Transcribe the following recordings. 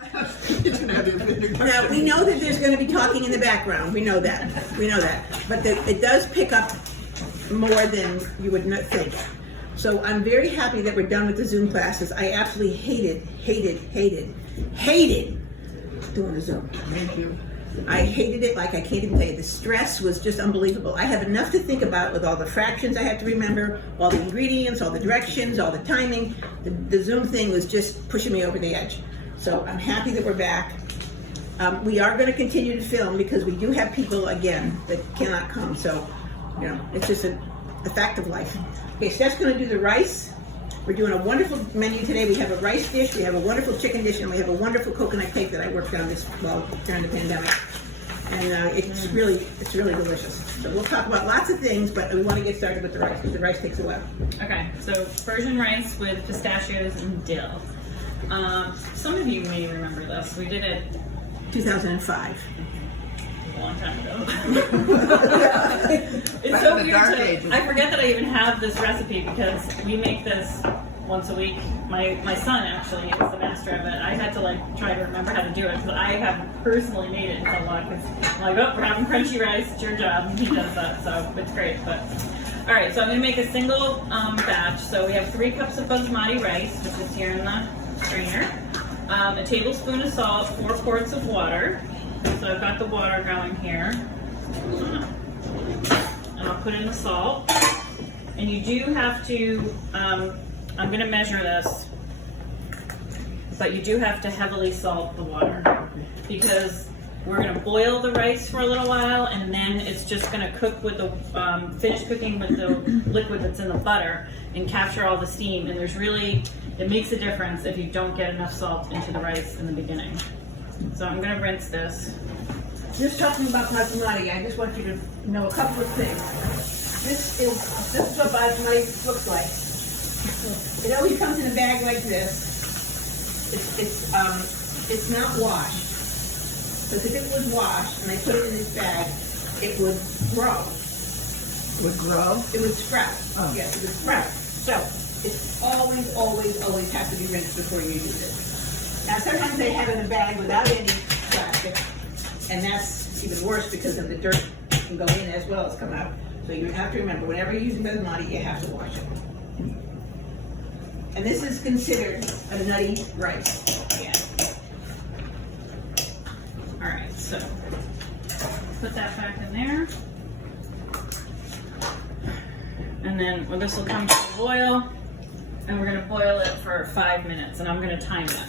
Now, we know that there's going to be talking in the background. We know that. But it does pick up more than you would not think. So I'm very happy that we're done with the Zoom classes. I absolutely hated doing a Zoom. Thank you. I hated it like I can't even tell you. The stress was just unbelievable. I have enough to think about with all the fractions I have to remember, all the ingredients, all the directions, all the timing. The Zoom thing was just pushing me over the edge. So I'm happy that we're back. We are going to continue to film because we do have people, again, that cannot come. So, it's just a fact of life. Okay, so that's going to do the rice. We're doing a wonderful menu today. We have a rice dish, we have a wonderful chicken dish, and we have a wonderful coconut cake that I worked on during the pandemic. And it's really delicious. So we'll talk about lots of things, but we want to get started with the rice because the rice takes a while. Okay, so Persian rice with pistachios and dill. Some of you may remember this. We did it 2005. a long time ago. It's so weird. I forget that I even have this recipe because we make this once a week. My son actually is the master of it. I had to try to remember how to do it because I haven't personally made it in so long. Because I'm we're having crunchy rice. It's your job. And he does that, so it's great. But all right, so I'm going to make a single batch. So we have 3 cups of basmati rice, which is here in the strainer. A tablespoon of salt, 4 quarts of water. So I've got the water going here. And I'll put in the salt. And you do have to, I'm going to measure this, but you do have to heavily salt the water because we're going to boil the rice for a little while and then it's just going to cook with the, finish cooking with the liquid that's in the butter and capture all the steam. And it makes a difference if you don't get enough salt into the rice in the beginning. So I'm going to rinse this. Just talking about basmati, I just want you to know a couple of things. This is what basmati looks like. It always comes in a bag like this. It's not washed. Because if it was washed and I put it in this bag, it would grow. It would grow? It would sprout. Oh. Yes, it would sprout. So it's always have to be rinsed before you use it. Now sometimes they have it in a bag without any plastic, and that's even worse because then the dirt can go in as well as come out. So you have to remember, whenever you're using basmati, you have to wash it. And this is considered a nutty rice. Yeah. All right, so put that back in there. And then this will come to a boil, and we're going to boil it for 5 minutes, and I'm going to time it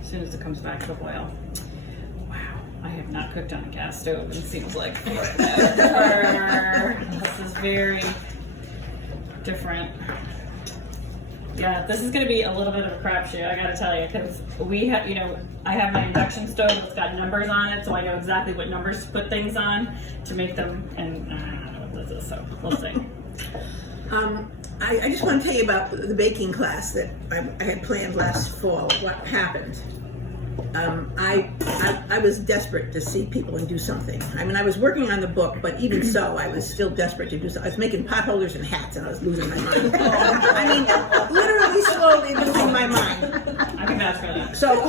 as soon as it comes back to a boil. Wow, I have not cooked on a gas stove, it seems like forever. This is very different. Yeah, this is going to be a little bit of a crapshoot, I got to tell you, because we have, I have my induction stove that's got numbers on it, so I know exactly what numbers to put things on to make them, and I don't know what this is, so we'll see. I just want to tell you about the baking class that I had planned last fall. What happened? I was desperate to see people and do something. I mean, I was working on the book, but even so, I was still desperate to do something. I was making potholders and hats, and I was losing my mind. I mean, literally slowly losing my mind. I can vouch for that. So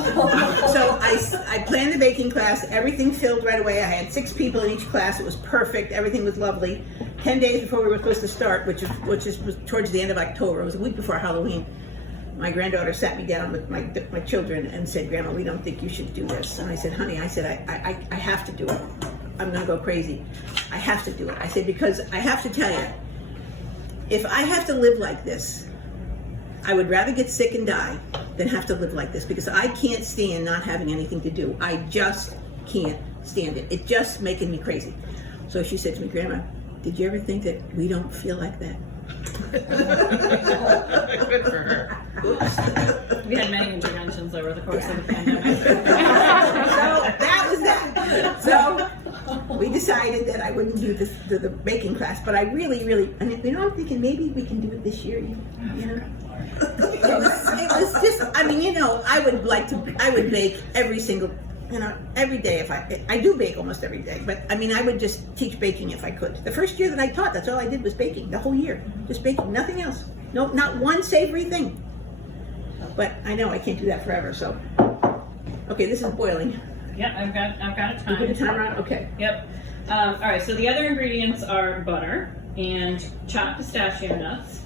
I planned the baking class. Everything filled right away. I had 6 people in each class. It was perfect. Everything was lovely. 10 days before we were supposed to start, which was towards the end of October. It was a week before Halloween. My granddaughter sat me down with my children and said, "Grandma, we don't think you should do this." And I said, "Honey," I have to do it. I'm gonna go crazy. I have to do it. I said, because I have to tell you, if I have to live like this, I would rather get sick and die than have to live like this, because I can't stand not having anything to do. I just can't stand it. It's just making me crazy. So she said to me, "Grandma, did you ever think that we don't feel like that?" Good for her. Oops. We had many interventions over the course of the pandemic. So that was that. So we decided that I wouldn't do the baking class, but I really, I'm thinking maybe we can do it this year, you know? It was just, I would bake every single, every day if I do bake almost every day, but I would just teach baking if I could. The first year that I taught, that's all I did was baking, the whole year, just baking, nothing else. No, not one savory thing. But I know I can't do that forever, so Okay, this is boiling. Yep, I've got a You put the time. timer on? Okay. Yep. All right. So the other ingredients are butter and chopped pistachio nuts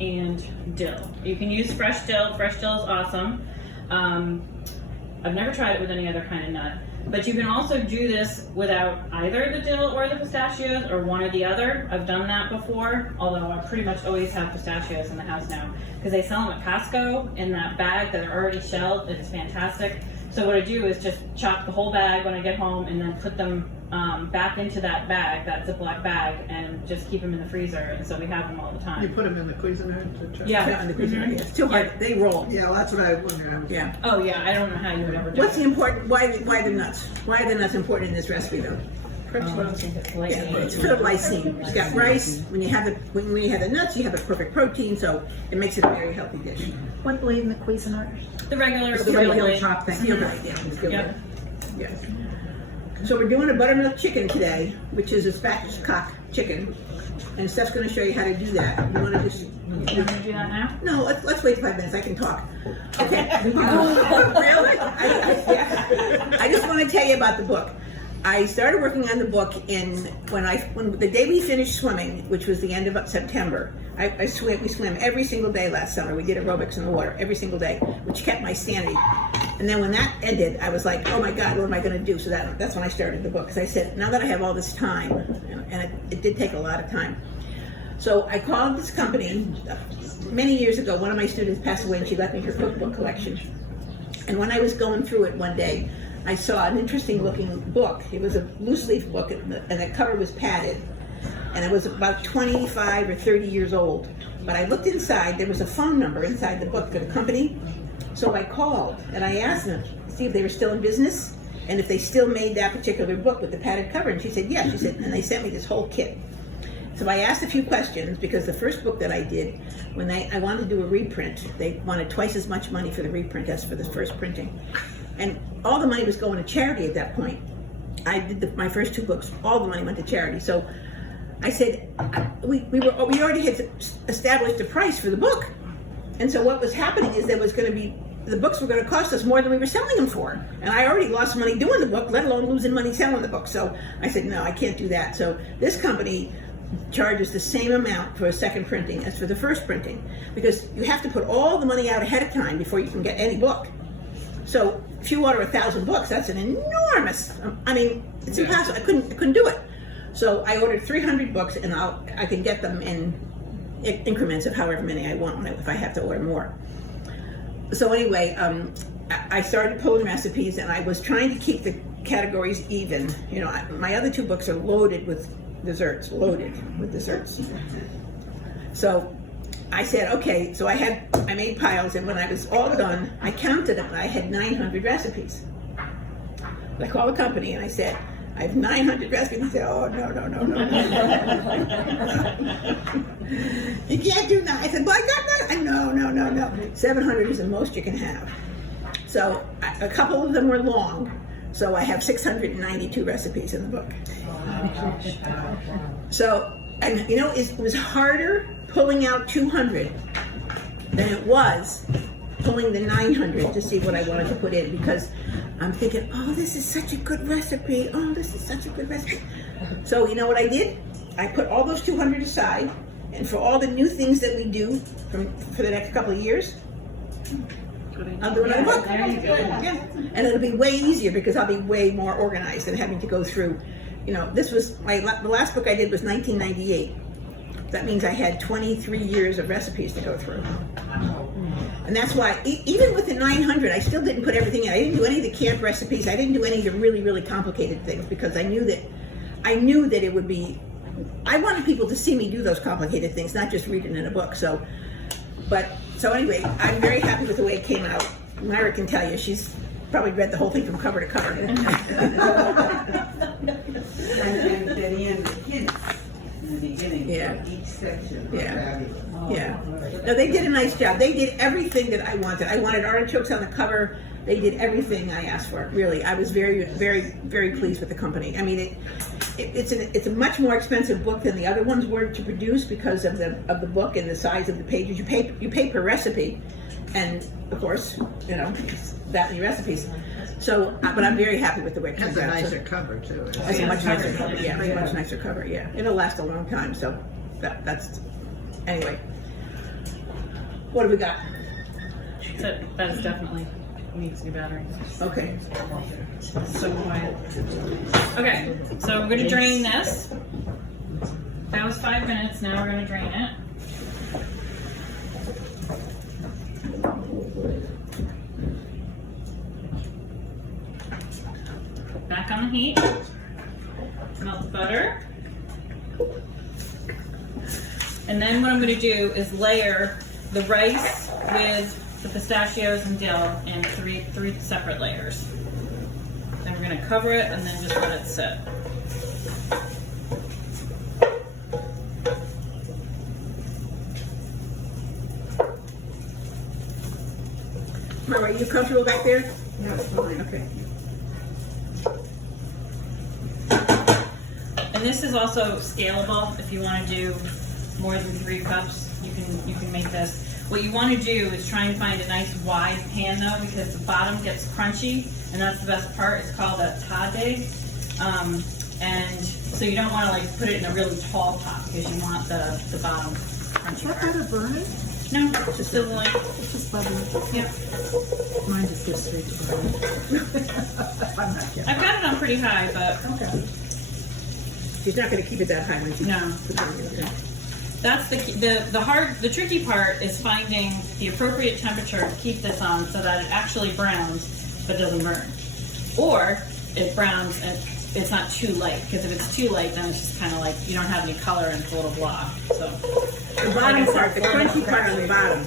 and dill. You can use fresh dill. Fresh dill is awesome. I've never tried it with any other kind of nut. But you can also do this without either the dill or the pistachios, or one or the other. I've done that before, although I pretty much always have pistachios in the house now because they sell them at Costco in that bag that are already shelled. It's fantastic. So what I do is just chop the whole bag when I get home and then put them back into that bag, that Ziploc bag, and just keep them in the freezer. And so we have them all the You time. put them in the Cuisinart to try? Yeah. In the Cuisinart, yeah. It's too hard. They roll. Yeah, well, that's what I wondered. Yeah. Oh yeah, I don't know how you would ever do What's the it. important? Why the nuts? Why are the nuts important in this recipe, though? I think it's light. Yeah, it's full of lysine. It's got rice. When you have the nuts, you have a perfect protein, so it makes it a very healthy dish. What blade in the Cuisinart? The regular The regular blade. top thing. Steel blade, yeah. Steel Yep. blade. Yeah. So we're doing a buttermilk chicken today, which is a spatchcock chicken, and Steph's going to show you how to do that. You want to just? You want me to do that now? No, let's wait 5 minutes. I can talk. Okay. Really? Yeah. I just want to tell you about the book. I started working on the book when the day we finished swimming, which was the end of September. We swam every single day last summer. We did aerobics in the water every single day, which kept my sanity. And then when that ended, I was like, oh my God, what am I going to do? So that's when I started the book. Because I said, now that I have all this time, and it did take a lot of time. So I called this company many years ago. One of my students passed away, and she left me her cookbook collection. And when I was going through it one day, I saw an interesting looking book. It was a loose leaf book, and the cover was padded. And it was about 25 or 30 years old. But I looked inside, there was a phone number inside the book for the company. So I called and I asked them to see if they were still in business and if they still made that particular book with the padded cover. And she said, yes. She said, and they sent me this whole kit. So I asked a few questions because the first book that I did, when I wanted to do a reprint, they wanted twice as much money for the reprint as for the first printing. And all the money was going to charity at that point. I did my first 2 books, all the money went to charity. So I said, we already had established a price for the book. And so what was happening is the books were going to cost us more than we were selling them for. And I already lost money doing the book, let alone losing money selling the book. So I said, no, I can't do that. So this company charges the same amount for a second printing as for the first printing, because you have to put all the money out ahead of time before you can get any book. So if you order 1,000 books, that's an enormous, it's impossible. I couldn't do it. So I ordered 300 books, and I can get them in increments of however many I want if I have to order more. So anyway, I started pulling recipes, and I was trying to keep the categories even. My other 2 books are loaded with desserts. So I said, okay, so I made piles, and when I was all done, I counted them, and I had 900 recipes. I called the company, and I said, I have 900 recipes. He said, oh, no. You can't do 9. I said, well, I got 9. No. 700 is the most you can have. So a couple of them were long. So I have 692 recipes in the book. So, and it was harder pulling out 200 than it was pulling the 900 to see what I wanted to put in, because I'm thinking, oh, this is such a good recipe. So you know what I did? I put all those 200 aside, and for all the new things that we do for the next couple of years, I'll do another book. There you go. Yeah. And it'll be way easier because I'll be way more organized than having to go through. This was the last book I did was 1998. That means I had 23 years of recipes to go through. And that's why, even with the 900, I still didn't put everything in. I didn't do any of the camp recipes. I didn't do any of the really, really complicated things, because I knew that it would be, I wanted people to see me do those complicated things, not just read it in a book. So anyway, I'm very happy with the way it came out. Myra can tell you, she's probably read the whole thing from cover to cover. And Betty, the hints in the beginning for each section were fabulous. Yeah. No, they did a nice job. They did everything that I wanted. I wanted artichokes on the cover. They did everything I asked for. Really, I was very, very, very pleased with the company. I mean, it's a much more expensive book than the other ones were to produce because of the book and the size of the pages. You pay per recipe, And of course, you know, that in your recipes. So, but I'm very happy with the way it It has comes a out. nicer cover too. It's a much nicer cover, yeah, Pretty much good. nicer cover, yeah. It'll last a long time, so that's, anyway. What do we got? That is definitely needs new batteries. Okay. So quiet. Okay, so we're gonna drain this. That was 5 minutes, now we're gonna drain it. Back on the heat. Melt the butter. And then what I'm gonna do is layer the rice with the pistachios and dill in three separate layers. Then we're gonna cover it and then just let it sit. Mara, are you comfortable back there? Yeah, fine. Okay. And this is also scalable. If you want to do more than 3 cups, you can make this. What you want to do is try and find a nice wide pan though, because the bottom gets crunchy, and that's the best part. It's called a tade. And so you don't want to like put it in a really tall pot because you want the bottom crunchy Is that part. better burning? No, it's just a like, It's just bubbly. yeah. Mine just goes straight to burning. I'm not kidding. I've got it on pretty high, but Okay. She's not gonna keep it that high when she No. puts it in there. that's the tricky part is finding the appropriate temperature to keep this on so that it actually browns but doesn't burn. Or it browns and it's not too light, because if it's too light, then it's just kind of like you don't have any color and it's a little blah. So The bottom part, the crunchy part on the bottom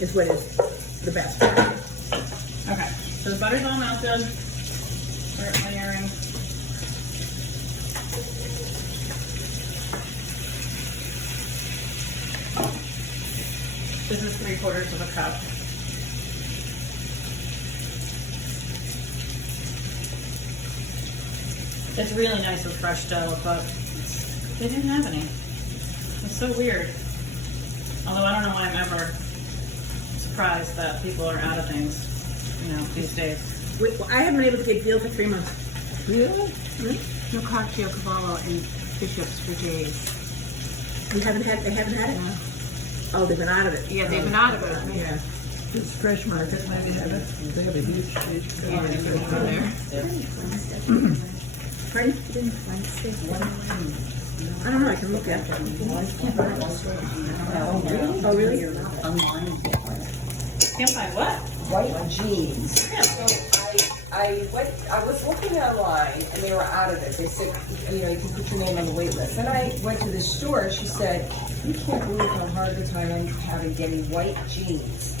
is what is the best part. okay, so the butter's all melted. Start layering. This is 3/4 of a cup. It's really nice with fresh dough, but they didn't have any. It's so weird. Although I don't know why I'm ever surprised that people are out of things, you know, these days. Wait, well, I haven't been able to get veal for 3 months. Really? No cocktail cavallo and bishops for days. They haven't had it? Oh, they've been out of it. Yeah, they've been out of it. Yeah. It's fresh market, maybe have it. They have a huge fish market there. Pardon? I don't know, I can look at it. Oh, really? Can't find what? White jeans. Yeah. So I was looking online and they were out of it. They said, you know, you can put your name on the wait list. Then I went to the store. She said, you can't believe how hard the time I'm having getting white jeans.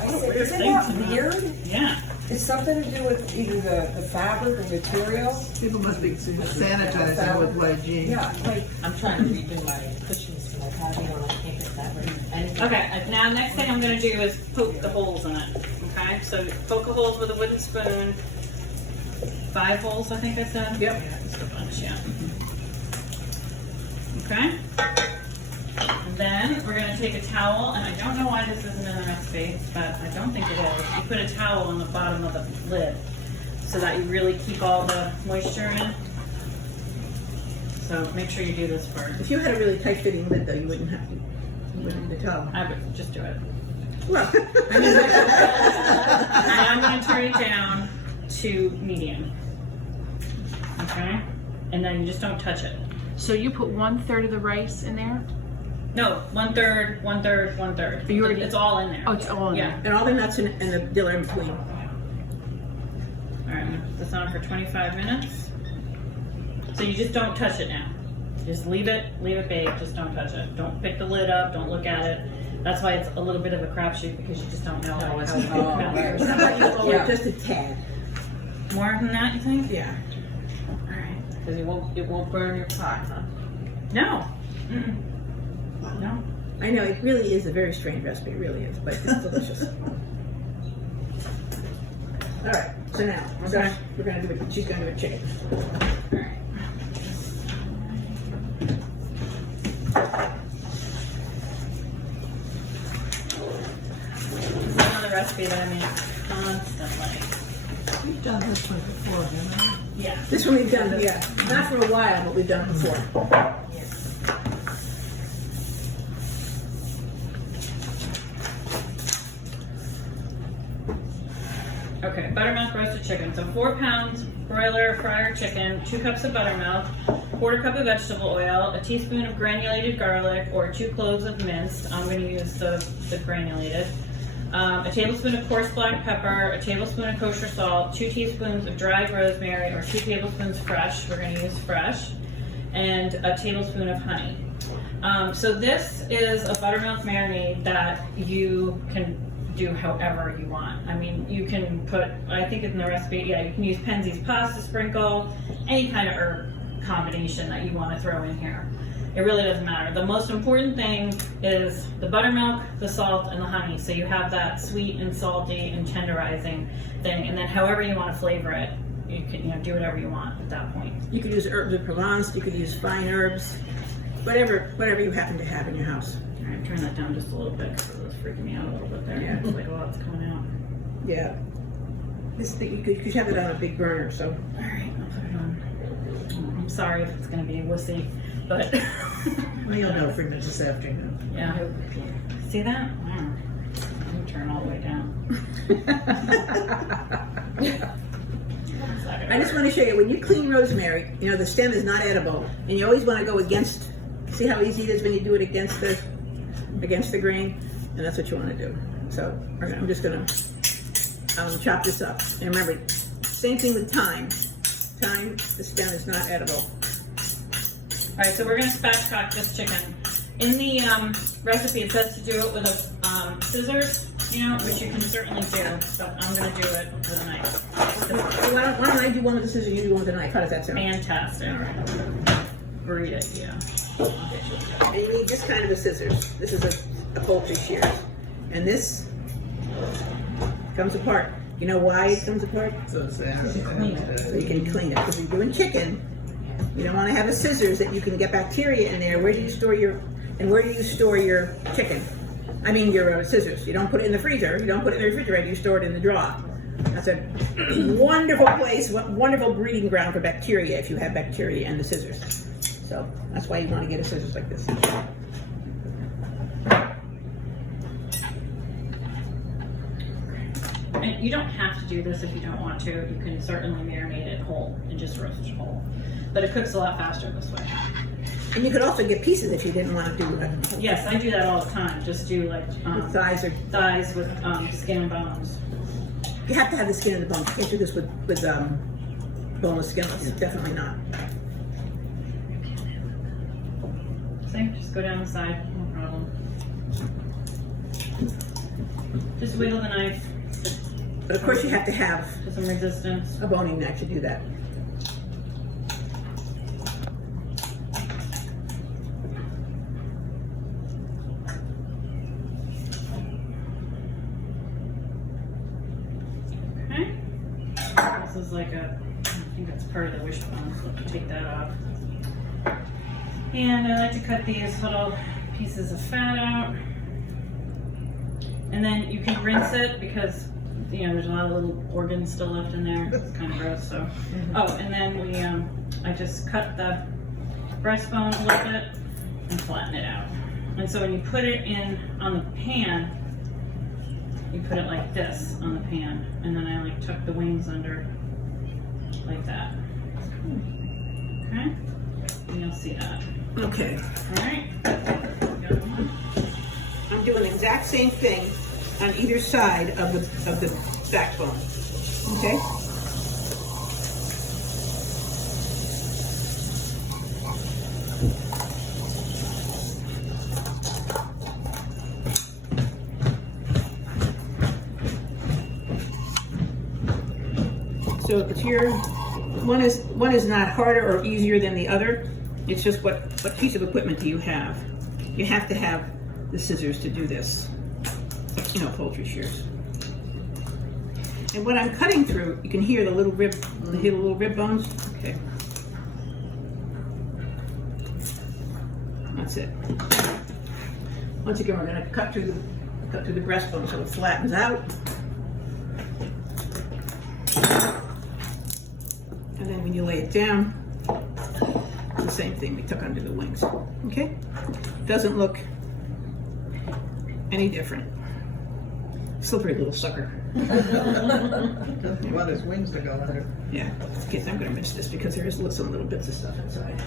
I said, weird isn't thing that to know. weird? Yeah. It's something to do with either the fabric or material. People must be sanitizing with white jeans. Yeah, like, I'm trying to redo my cushions for my patio and I can't get that right. Anything. Okay, now next thing I'm gonna do is poke the holes in it. Okay, so poke the holes with a wooden spoon. 5 holes, I think I said? Yep. Just a bunch, yeah. Okay. And then we're gonna take a towel, and I don't know why this isn't in the recipe, but I don't think it is. You put a towel on the bottom of the lid so that you really keep all the moisture in. So make sure you do this first. If you had a really tight fitting lid though, you wouldn't have to, you wouldn't need to tell. I would just do it. Well. And I'm gonna turn it down to medium. Okay? And then you just don't touch it. So you put 1/3 of the rice in there? No, 1/3, 1/3, 1/3. You already- It's all in there. Oh, it's all in Yeah. there. And all the nuts and the dill are in between. All right, I'm gonna put this on for 25 minutes. So you just don't touch it now. Just leave it bake, just don't touch it. Don't pick the lid up, don't look at it. That's why it's a little bit of a crapshoot, because you just don't know how it's Or Yeah. just a tad. More than that, you think? Yeah. All right. Because it won't burn your pot, huh? No. Mm-mm. No. I know, it really is a very strange recipe, it really is, but it's delicious. All right, so now, Okay. we're gonna do it, she's gonna do a chicken. All right. another recipe that I make constantly. We've done this one before, haven't we? Yeah. This one we've done, yeah, not for a while, but we've done it before. Okay, buttermilk roasted chicken. So 4 pounds broiler fryer chicken, 2 cups of buttermilk, 1/4 cup of vegetable oil, a teaspoon of granulated garlic or 2 cloves of minced. I'm going to use the granulated. A tablespoon of coarse black pepper, a tablespoon of kosher salt, 2 teaspoons of dried rosemary or 2 tablespoons fresh. We're going to use fresh, and a tablespoon of honey. So this is a buttermilk marinade that you can do however you want. I mean, you can put, I think in the recipe, yeah, you can use Penzeys pasta sprinkle, any kind of herb combination that you want to throw in here. It really doesn't matter. The most important thing is the buttermilk, the salt, and the honey. So you have that sweet and salty and tenderizing thing, and then however you want to flavor it, you can do whatever you want at that point. You could use herbs of Provence, you could use fine herbs, whatever you happen to have in your house. All right, turn that down just a little bit because it was freaking me out a little bit there. Yeah. It's like a lot's coming out. Yeah. This thing, you could have it on a big burner, so. All right, I'll put it on. Oh, I'm sorry if it's going to be wussy, but Well, you'll know pretty much this afternoon. yeah. See that? Wow. Let me turn all the way down. I just want to show you, when you clean rosemary, the stem is not edible, and you always want to go against, see how easy it is when you do it against the grain? And that's what you want to do. So I'm just going to chop this up. And remember, same thing with thyme. Thyme, the stem is not edible. All right, so we're going to spatchcock this chicken. In the recipe, it says to do it with a scissors, which you can certainly do, but I'm going to do it with a knife. So why don't I do one with the scissors, you do one with the knife? How does that sound? Fantastic. Great idea. And you need this kind of a scissors. This is a poultry shears. And this comes apart. You know why it comes apart? So it's that. So you can clean it. Because you're doing chicken, you don't want to have a scissors that you can get bacteria in there. Where do you store your chicken? I mean your scissors. You don't put it in the freezer. You don't put it in the refrigerator. You store it in the drawer. That's a wonderful place, wonderful breeding ground for bacteria if you have bacteria in the scissors. So that's why you want to get a scissors like this. And you don't have to do this if you don't want to. You can certainly marinate it whole and just roast it whole. But it cooks a lot faster this way. And you could also get pieces if you didn't want to do it. Yes, I do that all the time. Just do like Thighs or thighs with skin and bones. you have to have the skin and the bones. You can't do this with boneless, skinless. Definitely not. See, just go down the side, no problem. Just wiggle the knife But of course you have to have to some resistance. a boning knife to do that. Okay. This is like I think that's part of the wishbone, so take that off. And I like to cut these little pieces of fat out. And then you can rinse it because, there's a lot of little organs still left in there. It's kind of gross, so. Oh, and then I just cut the breastbone a little bit and flatten it out. And so when you put it in on the pan, you put it like this on the pan. And then I tuck the wings under like that. Okay? And you'll see that. Okay. All right. I'm doing the exact same thing on either side of the backbone. Okay? So it's one is not harder or easier than the other. It's just what piece of equipment do you have? You have to have the scissors to do this. Poultry shears. And what I'm cutting through, you can hear the little rib bones. Okay. That's it. Once again, we're going to cut through cut through the breastbone so it flattens out. And then when you lay it down, the same thing we took under the wings. Okay? Doesn't look any different. Slippery little sucker. Doesn't want his wings to go under. Yeah. Okay, so I'm going to rinse this because there is some little bits of stuff inside.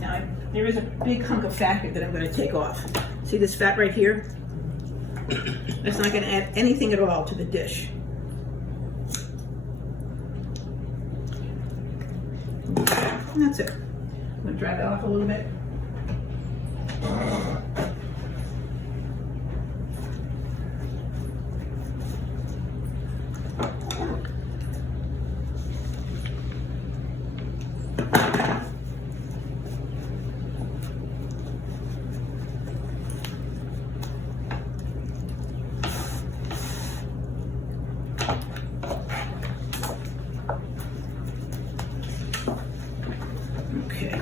Now, there is a big hunk of fat here that I'm going to take off. See this fat right here? That's not going to add anything at all to the dish. And that's it. I'm going to dry that off a little bit. Okay.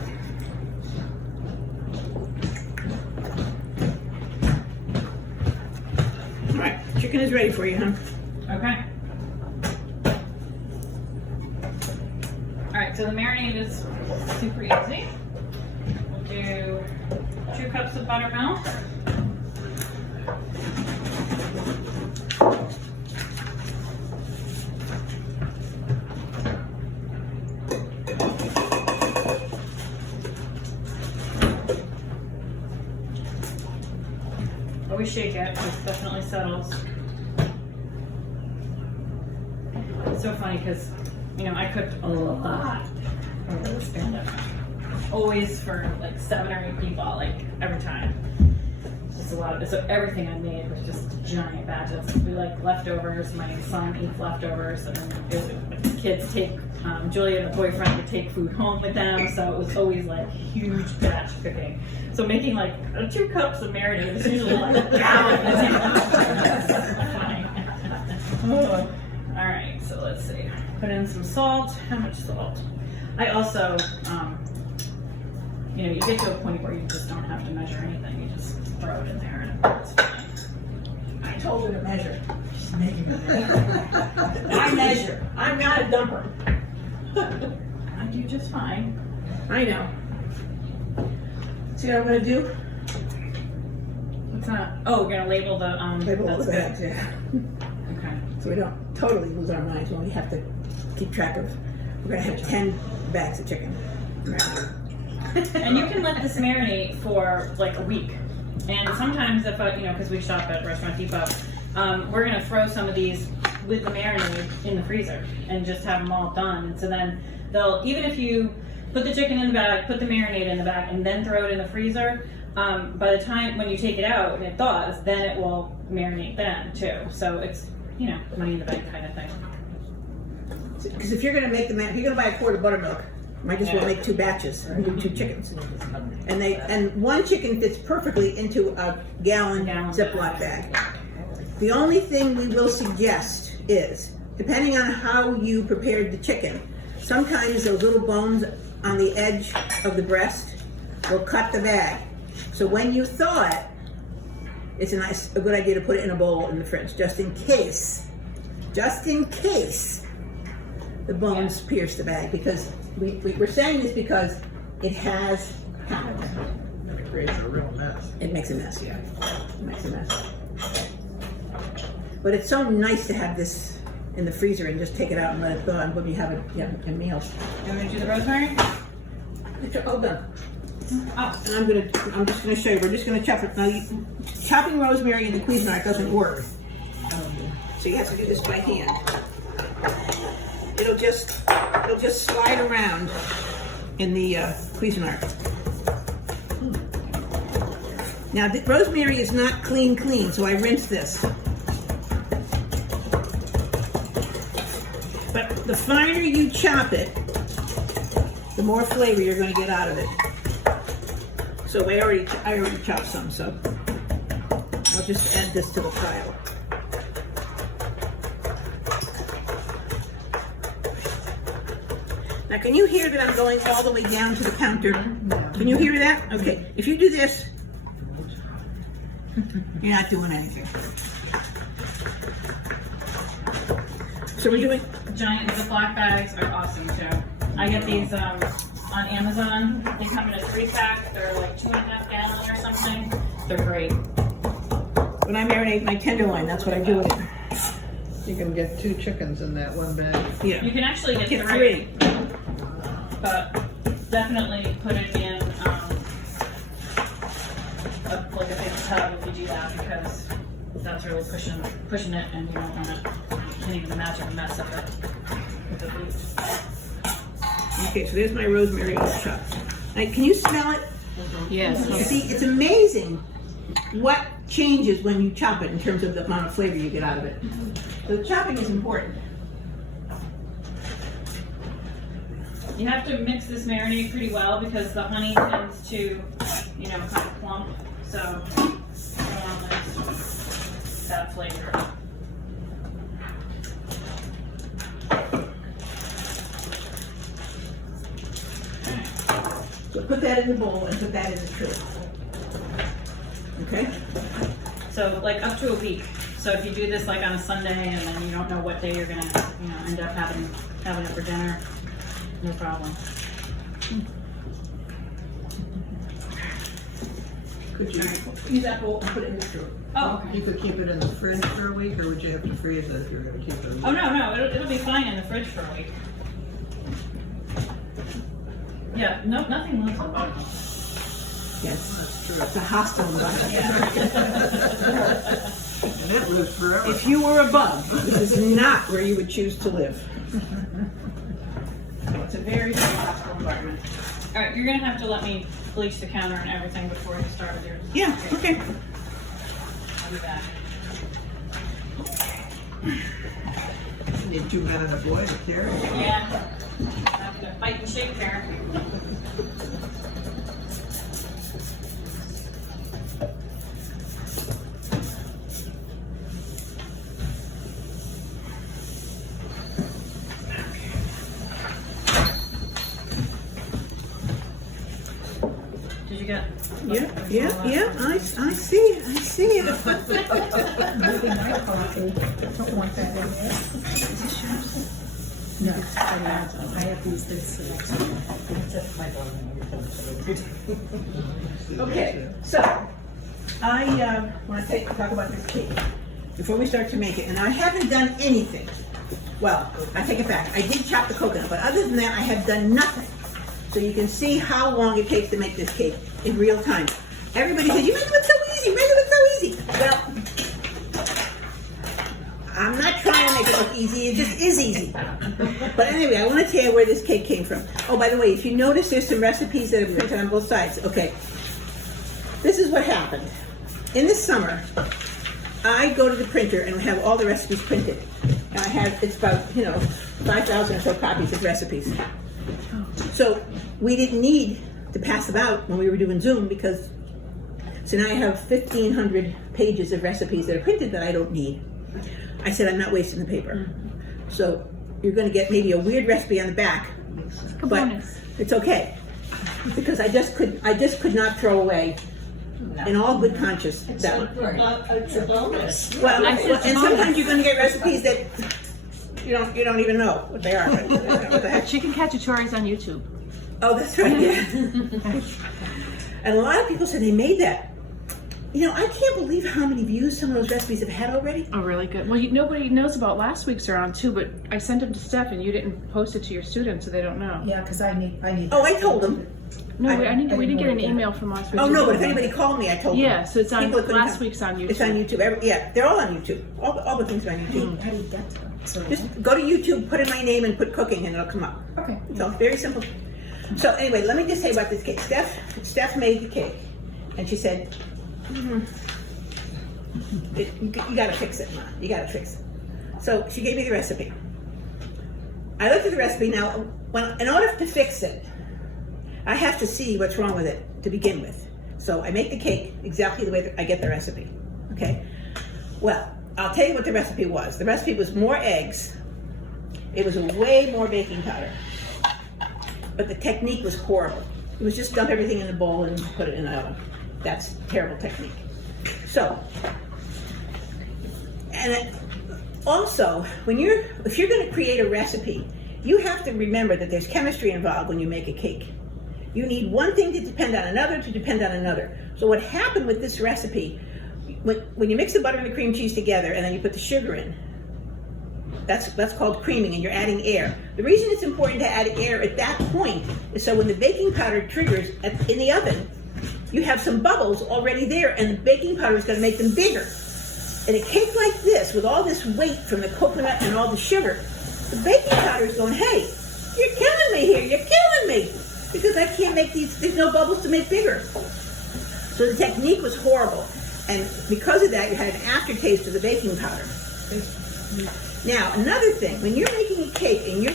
All right, chicken is ready for you, huh? Okay. Alright, so the marinade is super easy. We'll do 2 cups of buttermilk. Always shake it, it definitely settles. It's so funny because, you know, I cooked a lot for this pandemic. Always for like 7 or 8 people, like every time. It's just a lot of it. So everything I made was just giant batches. We like leftovers. My son eats leftovers, and the kids take, Julia and the boyfriend would take food home with them. So it was always like huge batch cooking. So making like 2 cups of marinade is usually like a gallon. Funny. All right, so let's see. Put in some salt. How much salt? I also, you know, you get to a point where you just don't have to measure anything. You just throw it in there and it's fine. I told her to measure. She's making me measure. I measure. I'm not a dumper. I do just fine. I know. See what I'm going to do? What's that? Oh, we're gonna label the Label all the that's bags, yeah. good. Okay. So we don't totally lose our minds when we have to keep track of. We're going to have 10 bags of chicken. And you can let this marinate for like a week. And sometimes if I, you know, because we shop at Restaurant Depot, we're gonna throw some of these with the marinade in the freezer and just have them all done. And so then they'll, even if you put the chicken in the bag, put the marinade in the bag, and then throw it in the freezer, by the time when you take it out and it thaws, then it will marinate then too. So it's, you know, money in the bank kind of thing. Because if you're going to make if you're going to buy a quart of buttermilk, might as well make 2 batches and do 2 chickens. And 1 chicken fits perfectly into a gallon Ziploc bag. The only thing we will suggest is, depending on how you prepared the chicken, sometimes those little bones on the edge of the breast will cut the bag. So when you thaw it, it's a good idea to put it in a bowl in the fridge, just in case the bones pierce the bag. Because we're saying this because it has happened. It creates a real mess. It makes a mess, yeah. It makes a mess. But it's so nice to have this in the freezer and just take it out and let it thaw, and when you have it, a meal. You want me to do the rosemary? It's all done. Oh. And I'm just gonna show you. We're just gonna chop it. Now, chopping rosemary in the Cuisinart doesn't work. So you have to do this by hand. It'll just slide around in the Cuisinart. Now, the rosemary is not clean, so I rinse this. But the finer you chop it, the more flavor you're going to get out of it. So I already chopped some, so I'll just add this to the pile. Now, can you hear that I'm going all the way down to the counter? Can you hear that? Okay. If you do this, you're not doing anything. So we're doing. Giant Ziploc bags are awesome too. I get these on Amazon. They come in a 3-pack. They're like 2.5 gallon or something. They're great. When I marinate my tenderloin, that's what I do with it. You can get 2 chickens in that one bag. Yeah. You can actually get Get 3, 3. but definitely put it in like a big tub if you do that, because that's really pushing it, and you don't want it. You can't even imagine the mess of it with the bleach. Okay, so there's my rosemary all chopped. Now, can you smell it? Yes. See, it's amazing what changes when you chop it in terms of the amount of flavor you get out of it. So chopping is important. You have to mix this marinade pretty well because the honey tends to, kind of clump. So you don't want that flavor. So put that in the bowl and put that in the tray. Okay? So like up to a week. So if you do this like on a Sunday and then you don't know what day you're gonna, end up having it for dinner, no problem. Could you, Use that bowl and put it in the tray. Oh, okay. you could keep it in the fridge for a week, or would you have to freeze it if you were going to keep it? Oh no, it'll be fine in the fridge for a week. Yeah, no, nothing lives in the bottom. Yes. That's true. It's a hostile environment. And it lives forever. If you were a bug, this is not where you would choose to live. It's a very, very hostile environment. All right, you're gonna have to let me bleach the counter and everything before you start with yours. Yeah, okay. I'll be back. You need 2 men and a boy to carry it. Yeah. I have to fight and shake there. Did you get? Yeah, I see it, I see it. Don't want that in there. No, I have these things selected. Okay, so I want to talk about this cake before we start to make it. And I haven't done anything. Well, I take it back. I did chop the coconut, but other than that, I have done nothing. So you can see how long it takes to make this cake in real time. Everybody says, you make it look so easy, you make it look so easy. Well, I'm not trying to make it look easy, it just is easy. But anyway, I want to tell you where this cake came from. Oh, by the way, if you notice, there's some recipes that are printed on both sides. Okay, this is what happened. In the summer, I go to the printer and have all the recipes printed. And I have, it's about, 5,000 or so copies of recipes. So we didn't need to pass them out when we were doing Zoom because, so now I have 1,500 pages of recipes that are printed that I don't need. I said I'm not wasting the paper. So you're going to get maybe a weird recipe on the back, but it's okay because I just could not throw away, in all good conscience, that one. It's a bonus. Well, and sometimes you're going to get recipes that you don't even know what they are. What the heck? Chicken cacciatore is on YouTube. Oh, that's right. Yeah. And a lot of people said they made that. I can't believe how many views some of those recipes have had already. Oh, really good. Well, nobody knows about last week's are on too, but I sent them to Steph and you didn't post it to your students, so they don't know. Yeah, because I need. Oh, I told them. No, we didn't get an email from last week. Oh no, but if anybody called me, I told them. Yeah, so it's on People that couldn't last come. week's on YouTube. It's on YouTube. Yeah, they're all on YouTube. All the things are on YouTube. How do you get to them? So, Just go to YouTube, put in my name, and put cooking, and it'll come up. okay. So very simple. So anyway, let me just say about this cake. Steph made the cake, and she said, you gotta fix it, Ma. You gotta fix it. So she gave me the recipe. I looked at the recipe. Now, in order to fix it, I have to see what's wrong with it to begin with. So I make the cake exactly the way that I get the recipe. Okay. Well, I'll tell you what the recipe was. The recipe was more eggs. It was way more baking powder. but the technique was horrible. It was just dump everything in a bowl and put it in the oven. That's terrible technique. So, and also, if you're going to create a recipe, you have to remember that there's chemistry involved when you make a cake. You need one thing to depend on another to depend on another. So what happened with this recipe, when you mix the butter and the cream cheese together and then you put the sugar in, that's called creaming, and you're adding air. The reason it's important to add air at that point is so when the baking powder triggers in the oven, you have some bubbles already there, and the baking powder is going to make them bigger. And a cake like this, with all this weight from the coconut and all the sugar, the baking powder is going, hey, you're killing me here, you're killing me, because I can't make there's no bubbles to make bigger. So the technique was horrible, and because of that, you had an aftertaste of the baking powder. Now, another thing, when you're making a cake and you're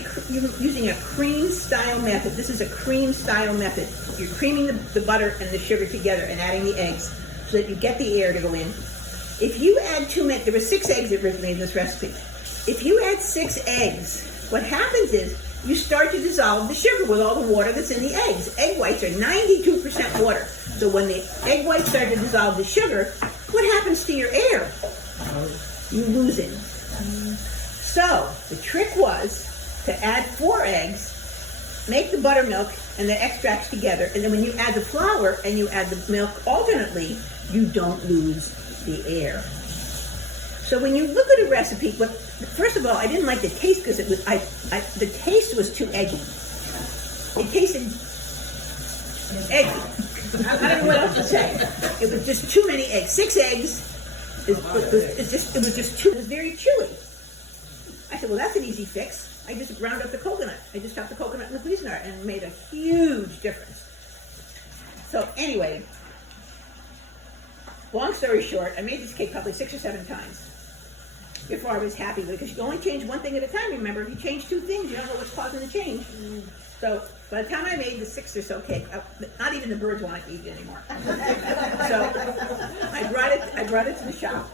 using a cream-style method, this is a cream-style method. You're creaming the butter and the sugar together and adding the eggs so that you get the air to go in. If you add too many, there were 6 eggs originally in this recipe. If you add 6 eggs, what happens is you start to dissolve the sugar with all the water that's in the eggs. Egg whites are 92% water. So when the egg whites start to dissolve the sugar, what happens to your air? You lose it. So the trick was to add 4 eggs, make the buttermilk and the extracts together, and then when you add the flour and you add the milk alternately, you don't lose the air. So when you look at a recipe, first of all, I didn't like the taste because it was the taste was too eggy. It tasted eggy. I don't know what else to say. It was just too many eggs. 6 eggs. It was very chewy. I said, well, that's an easy fix. I just ground up the coconut. I just chopped the coconut and the Cuisinart, and it made a huge difference. So anyway, long story short, I made this cake probably 6 or 7 times before I was happy with it, because you can only change one thing at a time. Remember, if you change 2 things, you don't know what's causing the change. So by the time I made the 6th or so cake, not even the birds wanted to eat it anymore. So I brought it to the shop.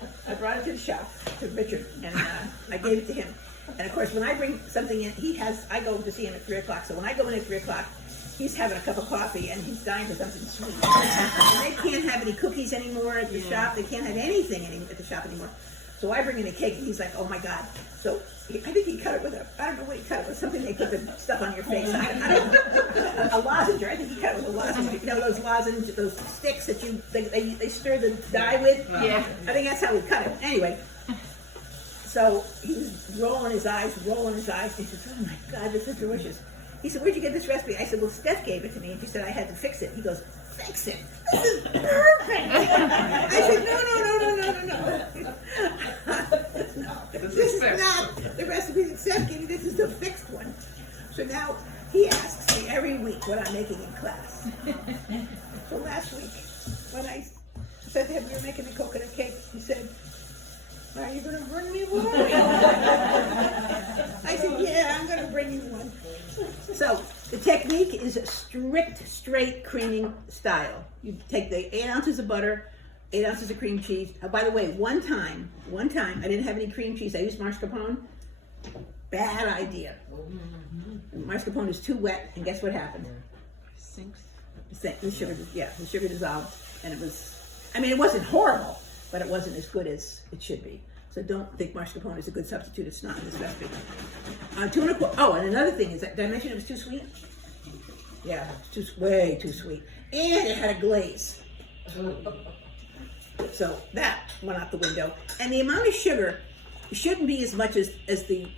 To Richard, and I gave it to him. And of course, when I bring something in, I go to see him at 3 o'clock. So when I go in at 3 o'clock, he's having a cup of coffee and he's dying for something sweet. And they can't have any cookies anymore at the shop. They can't have anything at the shop anymore. So I bring in a cake and he's like, oh my God. So I think he cut it with I don't know what he cut it with, something they put the stuff on your face. I don't know. A lozenge. I think he cut it with a lozenge. You know those lozenges, those sticks that they stir the dye with? Yeah. I think that's how he cut it. Anyway. So he was rolling his eyes. He says, oh my God, this is delicious. He said, where'd you get this recipe? I said, well, Steph gave it to me, and she said I had to fix it. He goes, fix it? This is perfect. I said, no. This is not the recipe that Steph gave me. This is the fixed one. So now he asks me every week what I'm making in class. So last week, when I said to him, you're making a coconut cake, he said, are you going to bring me one? I said, yeah, I'm going to bring you one. So the technique is a strict, straight creaming style. You take the 8 ounces of butter, 8 ounces of cream cheese. Oh, by the way, one time, I didn't have any cream cheese. I used mascarpone. Bad idea. Mascarpone is too wet, and guess what happened? Sinks. The sugar dissolved, and it wasn't horrible, but it wasn't as good as it should be. So don't think mascarpone is a good substitute. It's not in this recipe. 2 1/4. Oh, and another thing is that, did I mention it was too sweet? Yeah, it's way too sweet. And it had a glaze. So that went out the window. And the amount of sugar shouldn't be as much as the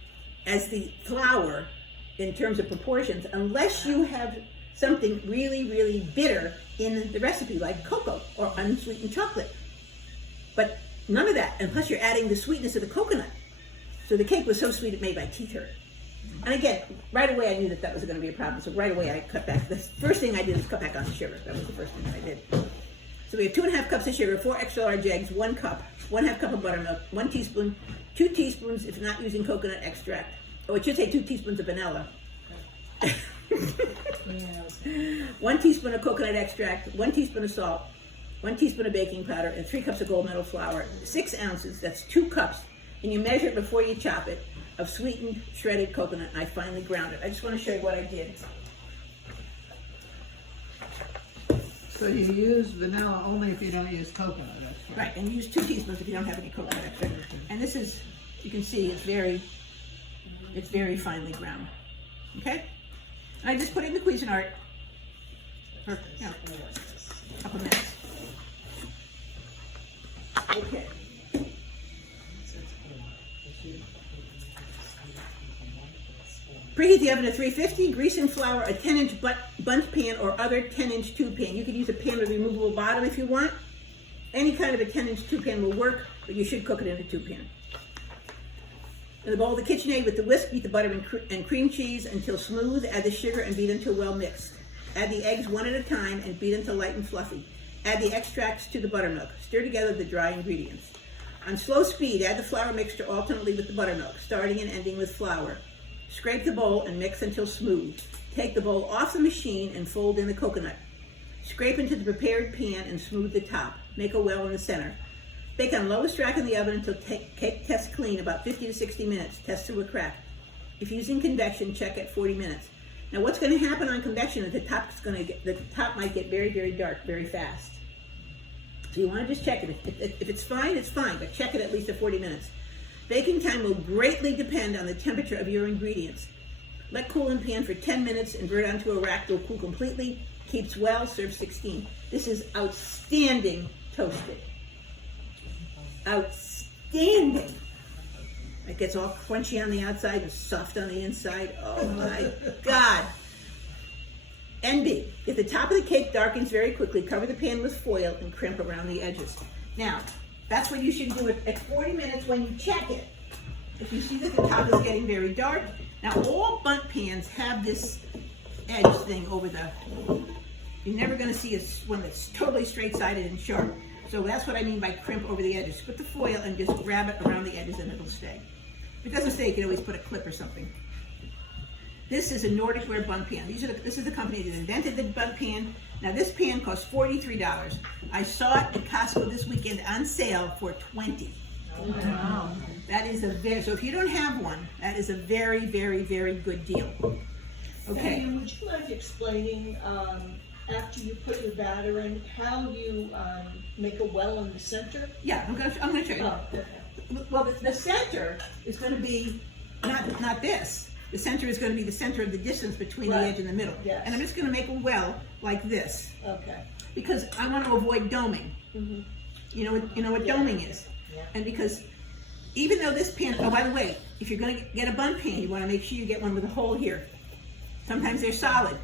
flour in terms of proportions, unless you have something really, really bitter in the recipe, like cocoa or unsweetened chocolate. But none of that, and plus you're adding the sweetness of the coconut. So the cake was so sweet it made my teeth hurt. And again, right away I knew that was going to be a problem, so right away I cut back. The first thing I did was cut back on the sugar. That was the first thing I did. So we have 2 1/2 cups of sugar, 4 extra large eggs, 1 cup, 1/2 cup of buttermilk, 1 teaspoon, 2 teaspoons if not using coconut extract. Oh, it should say 2 teaspoons of vanilla. 1 teaspoon of coconut extract, 1 teaspoon of salt, 1 teaspoon of baking powder, and 3 cups of gold medal flour, 6 ounces, that's 2 cups, and you measure it before you chop it, of sweetened shredded coconut, and I finally ground it. I just want to show you what I did. So you use vanilla only if you don't use coconut extract. Right, and use 2 teaspoons if you don't have any coconut extract. And this is, you can see, it's very finely ground. Okay? And I just put it in the Cuisinart for, a couple minutes. Okay. Preheat the oven to 350, grease and flour a 10-inch bundt pan or other 10-inch tube pan. You could use a pan with removable bottom if you want. Any kind of a 10-inch tube pan will work, but you should cook it in a tube pan. In the bowl of the KitchenAid with the whisk, beat the butter and cream cheese until smooth, add the sugar and beat until well mixed. Add the eggs one at a time and beat until light and fluffy. Add the extracts to the buttermilk. Stir together the dry ingredients. On slow speed, add the flour mixture alternately with the buttermilk, starting and ending with flour. Scrape the bowl and mix until smooth. Take the bowl off the machine and fold in the coconut. Scrape into the prepared pan and smooth the top. Make a well in the center. Bake on lowest rack in the oven until cake tests clean, about 50 to 60 minutes. Test through a crack. If using convection, check at 40 minutes. Now what's going to happen on convection is the top might get very, very dark very fast. So you want to just check it. If it's fine, but check it at least at 40 minutes. Baking time will greatly depend on the temperature of your ingredients. Let cool in pan for 10 minutes, invert onto a rack, will cool completely, keeps well, serve 16. This is outstanding toasted. Outstanding. It gets all crunchy on the outside and soft on the inside. Oh my God. NB, if the top of the cake darkens very quickly, cover the pan with foil and crimp around the edges. Now, that's what you should do at 40 minutes when you check it. If you see that the top is getting very dark. Now, all bundt pans have this edge thing over the, you're never going to see one that's totally straight-sided and sharp. So that's what I mean by crimp over the edges. Put the foil and just grab it around the edges and it'll stay. If it doesn't stay, you can always put a clip or something. This is a Nordic ware bundt pan. This is the company that invented the bundt pan. Now this pan costs $43. I saw it at Costco this weekend on sale for $20. Wow. That is so if you don't have one, that is a very, very, very good deal. Okay. Diane, would you mind explaining, after you put your batter in, how you make a well in the center? Yeah, I'm gonna show you. Oh, okay. Well, the center is going to be not this. The center is going to be the center of the distance between the edge and the middle. Yes. And I'm just going to make a well like this Okay. because I want to avoid doming. Mm-hmm. You know what doming is. Yeah. And because even though this pan, oh, by the way, if you're going to get a bundt pan, you want to make sure you get one with a hole here. Sometimes they're solid.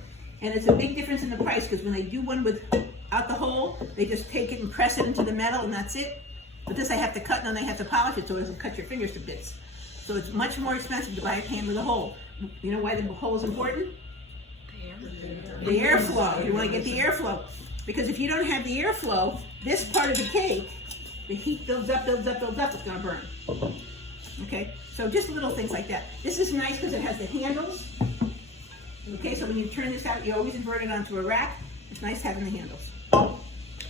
And it's a big difference in the price because when they do one without the hole, they just take it and press it into the metal and that's it. But this I have to cut and then they have to polish it so it doesn't cut your fingers to bits. So it's much more expensive to buy a pan with a hole. You know why the hole is important? The airflow. You want to get the airflow. Because if you don't have the airflow, this part of the cake, the heat builds up, it's going to burn. Okay? So just little things like that. This is nice because it has the handles. Okay, so when you turn this out, you always invert it onto a rack. It's nice having the handles.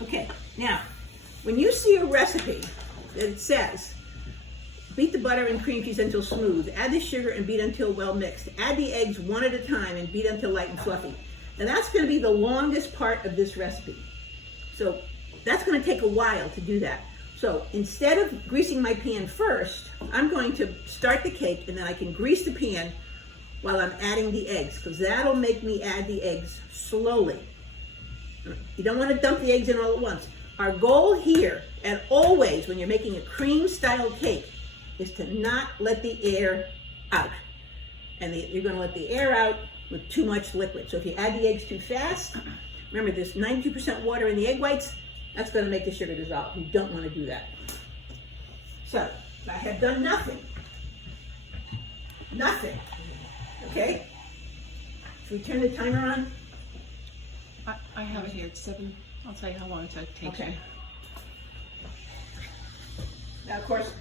Okay, now, when you see a recipe that it says, beat the butter and cream cheese until smooth, add the sugar and beat until well mixed, add the eggs one at a time and beat until light and fluffy. And that's going to be the longest part of this recipe. So that's going to take a while to do that. So instead of greasing my pan first, I'm going to start the cake and then I can grease the pan while I'm adding the eggs, because that'll make me add the eggs slowly. You don't want to dump the eggs in all at once. Our goal here, and always when you're making a cream-style cake, is to not let the air out. And you're going to let the air out with too much liquid. So if you add the eggs too fast, remember there's 92% water in the egg whites, that's going to make the sugar dissolve. You don't want to do that. So, I have done nothing. Nothing. Okay? Should we turn the timer on? I have it here. It's 7. I'll tell you how long it takes. Okay. Now, of course,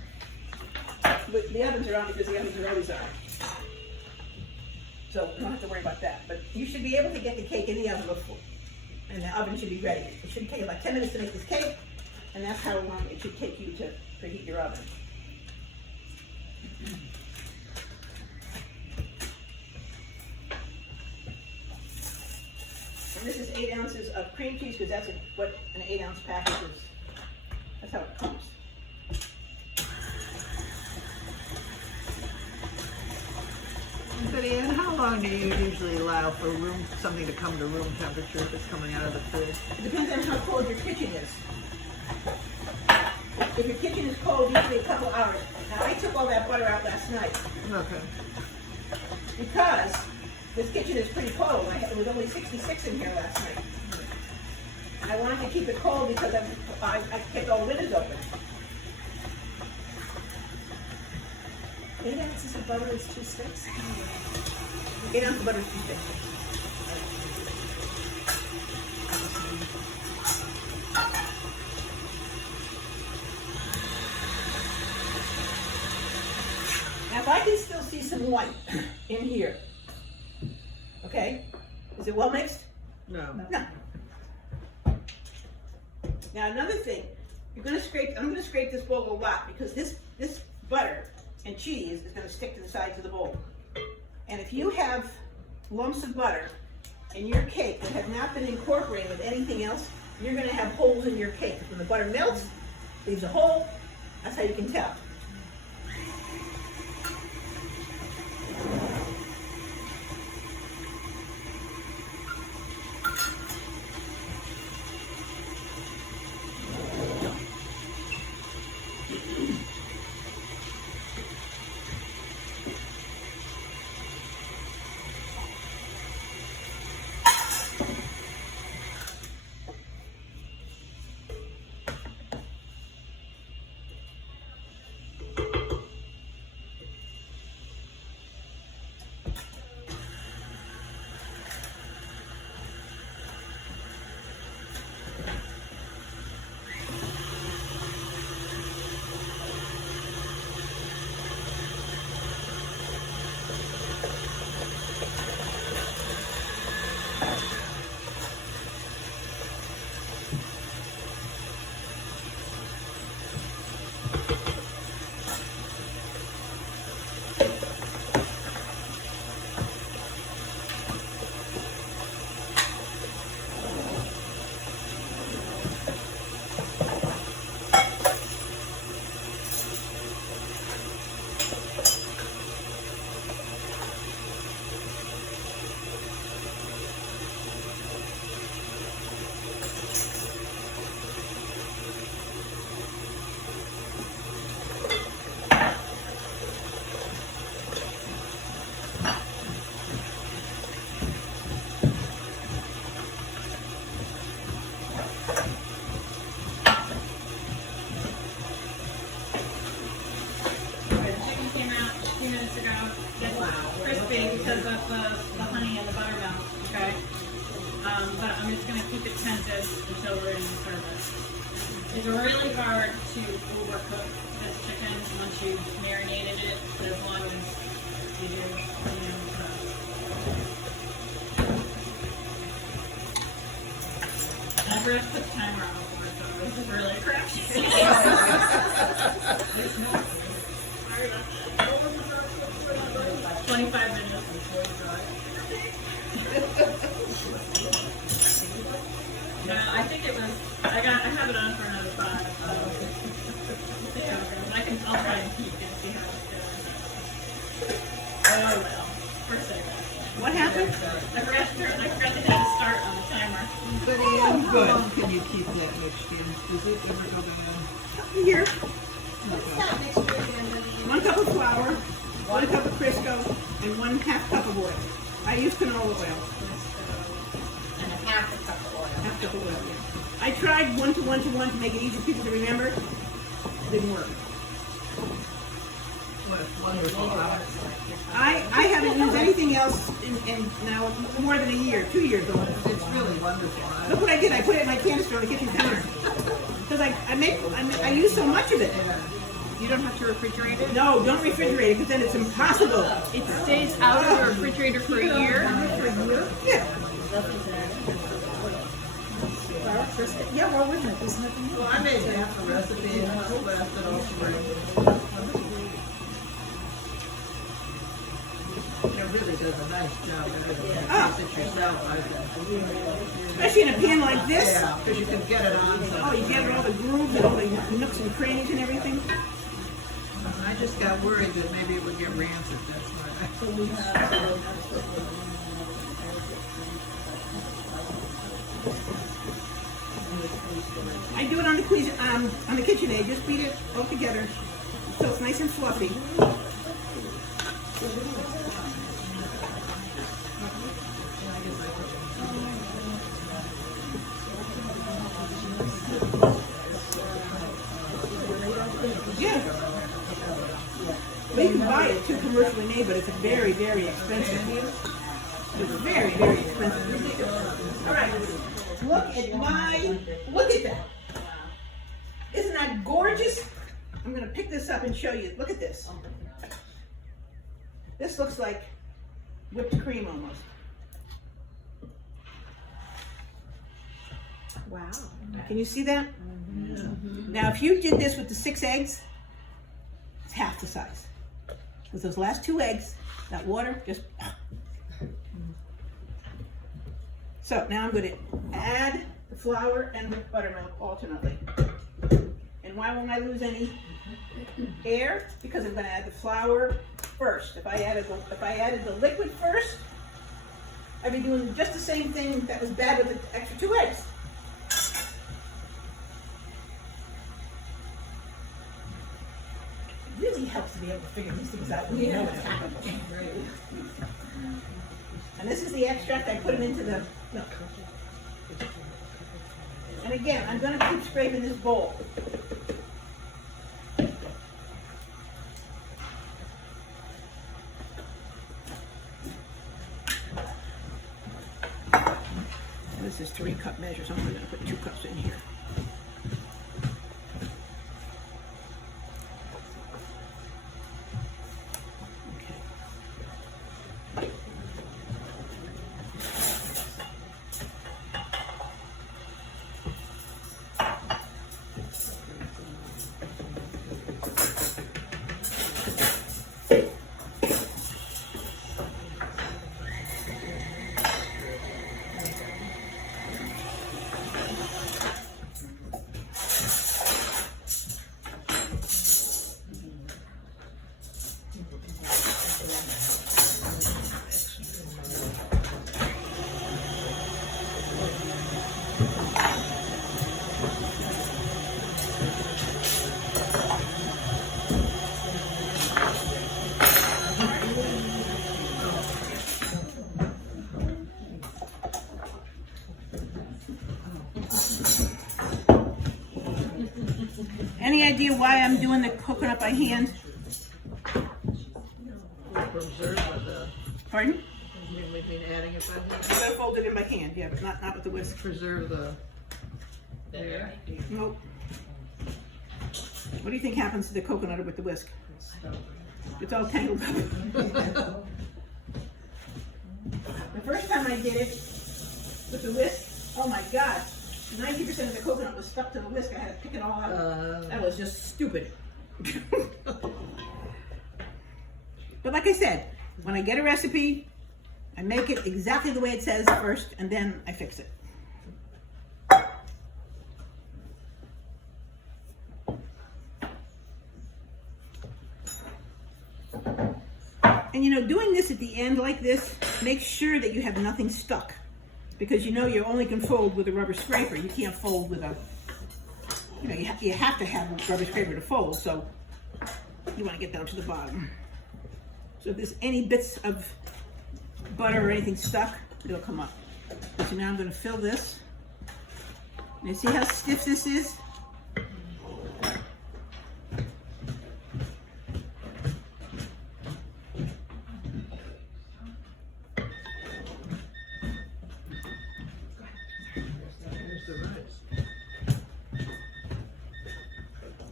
the ovens are on because the ovens are always on. So we don't have to worry about that. But you should be able to get the cake in the oven before, and the oven should be ready. It should take about 10 minutes to make this cake, and that's how long it should take you to preheat your oven. And this is 8 ounces of cream cheese, because that's what an 8-ounce package is. That's how it comes. Betty Ann, how long do you usually allow for something to come to room temperature if it's coming out of the fridge? It depends on how cold your kitchen is. If your kitchen is cold, usually a couple hours. Now, I took all that butter out last night Okay. because this kitchen is pretty cold. It was only 66 in here last night. I wanted to keep it cold because I kept all the windows open. 8 ounces of butter is 2 sticks? 8 ounces of butter is 2 sticks. Now, if I can still see some white in here, okay? Is it well mixed? No. No. Now, another thing, I'm gonna scrape this bowl a lot because this butter and cheese is gonna stick to the sides of the bowl. And if you have lumps of butter in your cake that have not been incorporated with anything else, you're gonna have holes in your cake. When the butter melts, leaves a hole, that's how you can tell. Because of the honey and the buttermilk, okay? But I'm just going to keep it tented until we're in the service. It's really hard to overcook this chicken once you've marinated it, as long as you do, I forgot to put the timer on before, so this is really a crap shoot. 25 minutes. No, I think it was. I have it on for another 5. I'll try and peek and see how it's going. Oh well. First I got. What happened? I forgot to hit start on the timer. Betty Ann, how long can you keep that mixed in? Does it ever go bad? Here, Mixture 1 cup of flour, 1 cup of Crisco, and 1/2 cup of oil. I use canola oil. And a half a cup of oil. Half cup of oil, yeah. I tried 1 to 1 to 1 to make it easy for people to remember. It didn't work. Wonderful. I haven't used anything else in now more than a year, 2 years almost. It's really wonderful. Look what I did. I put it in my canister on the kitchen counter. Because I use so much of it. You don't have to refrigerate it? No, don't refrigerate it because then it's impossible. It stays out of the refrigerator for a year? Yeah. Yeah, why wouldn't it? There's nothing in it. Well, I made half the recipe and it lasted all spring. Never really does a nice job. You taste it yourself, I think. Especially in a pan like this. Yeah, because you can get it on. Oh, you get all the grooves and all the nooks and crannies and everything. I just got worried that maybe it would get rancid, that's why. I do it on the KitchenAid. Just beat it all together so it's nice and fluffy. Yeah. But you can buy it too commercially made, but it's very, very expensive. It's very, very expensive. All right. Look at that. Isn't that gorgeous? I'm gonna pick this up and show you. Look at this. This looks like whipped cream almost. Wow. Can you see that? Now, if you did this with the 6 eggs, it's half the size. With those last 2 eggs, that water just. So now I'm going to add the flour and the buttermilk alternately. And why won't I lose any air? Because I'm going to add the flour first. If I added the liquid first, I'd be doing just the same thing that was bad with the extra 2 eggs. It really helps to be able to figure these things out when you know what's happening. And this is the extract. I put it into the milk. And again, I'm going to keep scraping this bowl. This is 3-cup measure, so I'm going to put 2 cups in here. Any idea why I'm doing the coconut by hand? Preserve the, Pardon? we've been adding it by hand. I'm going to fold it in by hand, yeah, but not with the whisk. Preserve the air. Nope. What do you think happens to the coconut with the whisk? It's all tangled up. The first time I did it with the whisk, oh my God, 90% of the coconut was stuck to the whisk. I had to pick it all out. That was just stupid. But like I said, when I get a recipe, I make it exactly the way it says first, and then I fix it. And you know, doing this at the end like this, make sure that you have nothing stuck. Because you know you only can fold with a rubber scraper. You can't fold with a, you know, you have to have a rubber scraper to fold, so you want to get down to the bottom. So if there's any bits of butter or anything stuck, it'll come up. So now I'm going to fill this. And you see how stiff this is?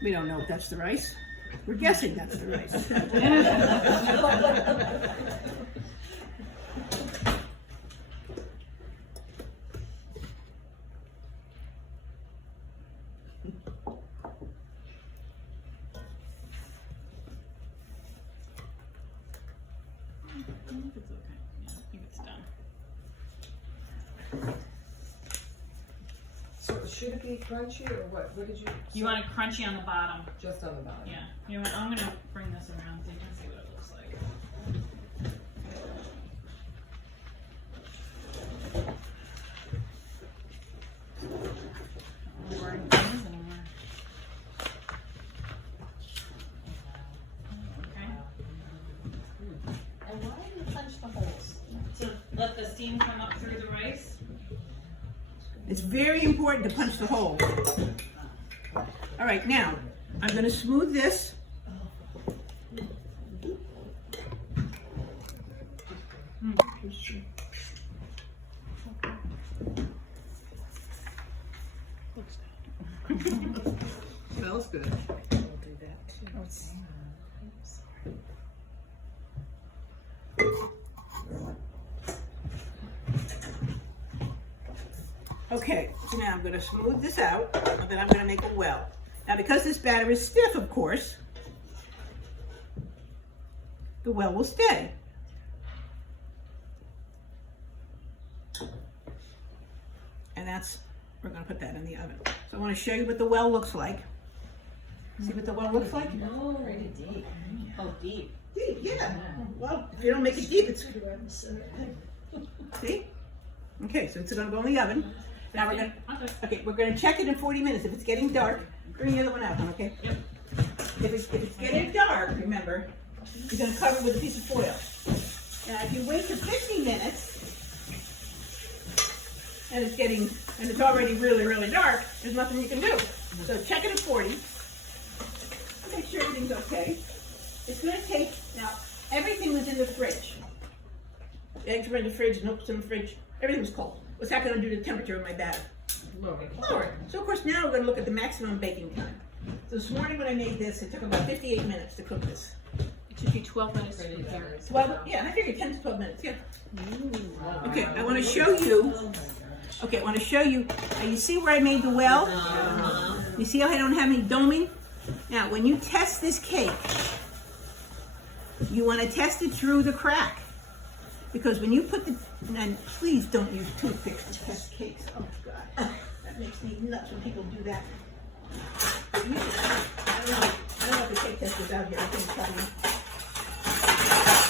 We don't know if that's the rice. We're guessing that's the rice. So should it be crunchy or what? What did you? You want it crunchy on the bottom. Just on the bottom. Yeah. You know what? I'm gonna bring this around so you can see what it looks like. Not wearing things anymore. Okay. And why do you punch the holes? To let the steam come up through the rice. It's very important to punch the hole. All right, now, I'm gonna smooth this. Smells good. We'll do that too. Okay, so now I'm gonna smooth this out, and then I'm gonna make a well. Now, because this batter is stiff, of course, the well will stay. And we're gonna put that in the oven. So I wanna show you what the well looks like. See what the well looks like? No, pretty deep. Oh, deep. Deep, yeah. Well, if you don't make it deep, it's, see? Okay, so it's gonna go in the oven. Now we're gonna check it in 40 minutes. If it's getting dark, bring the other one out, okay? Yep. If it's getting dark, remember, you're gonna cover it with a piece of foil. Now, if you wait for 50 minutes, and it's already really, really dark, there's nothing you can do. So check it at 40. Make sure everything's okay. It's gonna take, now, everything was in the fridge. The eggs were in the fridge, milk was in the fridge. Everything was cold. What's that gonna do to the temperature of my batter? Lower it. So of course now we're gonna look at the maximum baking time. So this morning when I made this, it took about 58 minutes to cook this. It took you 12 minutes to prepare it. 12, yeah, I figured 10 to 12 minutes, yeah. Okay, I wanna show you, now you see where I made the well? You see how I don't have any doming? Now, when you test this cake, you wanna test it through the crack. Because when you put and please don't use toothpicks to test cakes. Oh God, that makes me nuts when people do that. But you, I don't know if the cake tester's out here. I can tell you.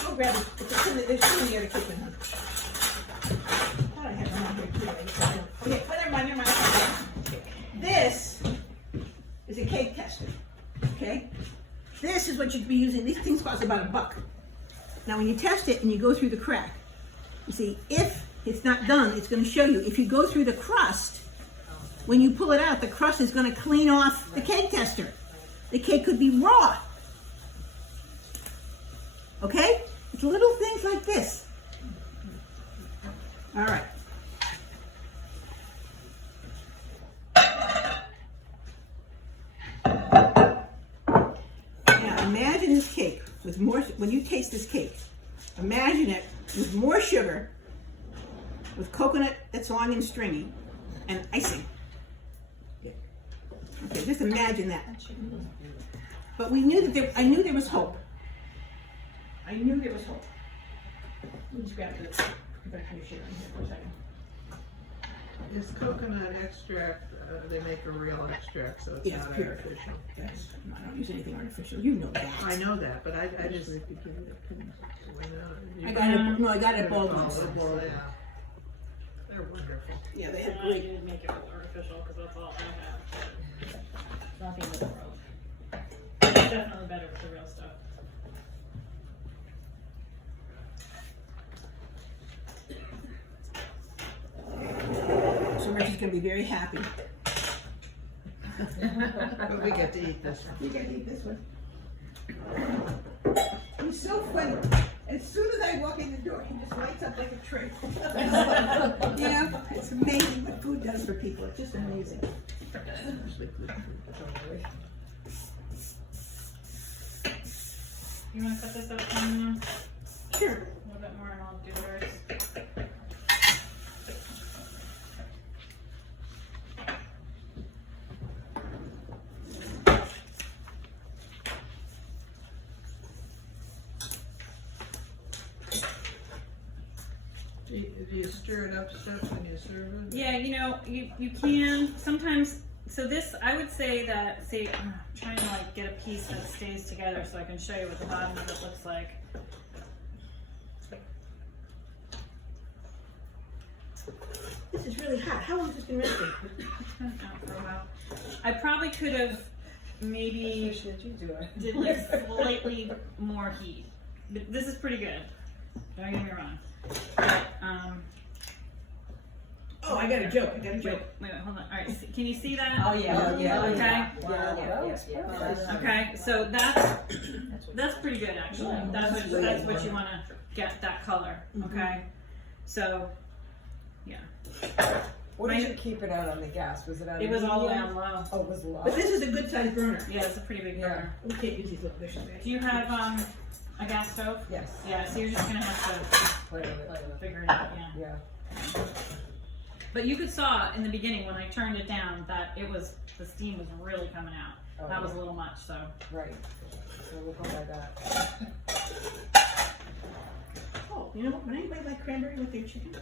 Go grab it. There's two in the other kitchen, huh? I thought I had one out here too. Okay, but never mind. This is a cake tester. Okay, this is what you'd be using. These things cost about $1. Now when you test it and you go through the crack, you see, if it's not done, it's going to show you. If you go through the crust, when you pull it out, the crust is going to clean off the cake tester. The cake could be raw. Okay? It's little things like this. All right. Now imagine this cake with more, when you taste this cake, imagine it with more sugar, with coconut that's long and stringy, and icing. Okay, just imagine that. But we knew that I knew there was hope. I knew there was hope. Let me just grab the sugar in here for a second. Is coconut extract, they make a real extract, so it's Yeah, not it's pure. artificial. Yes, I don't use anything artificial. You know that. I know that, but I just. I got it at Baldwin's. Well, yeah. They're wonderful. Yeah, they have I great. didn't make it artificial because that's all I have. Nothing with the road. It's definitely better with the real stuff. So Richie's gonna be very happy. But we get to eat this one. You gotta eat this one. He's so funny. As soon as I walk in the door, he just lights up like a tree. Yeah, it's amazing what food does for people. It's just amazing. You want to cut this up some, Sure. a little bit more and I'll do the rice. Do you stir it up stuff when you serve it? Yeah, you know, you can sometimes. So this, I would say that, see, I'm trying to like get a piece that stays together so I can show you what the bottom of it looks like. This is really hot. How long has this been resting? It's been out for a while. I probably could have maybe did like slightly more heat, but this is pretty good. Don't get me wrong. But, Oh, I got a joke. Wait, hold on. All right, can you see that? Oh, yeah, yeah. Okay. Okay, so that's pretty good actually. That's what you want to get, that color. Okay, so yeah. What did you keep it out on the gas? Was it on? It was all the way on low. Oh, it was low. But this is a good sized burner. Yeah, it's a pretty big burner. We can't use these little dishes. Do you have a gas stove? Yes. Yeah, so you're just gonna have to figure it out. Yeah. Yeah. But you could saw in the beginning when I turned it down that the steam was really coming out. Oh, that was a little much, so. Right. So we'll go by that. Oh, you know what? Would anybody like cranberry with their chicken?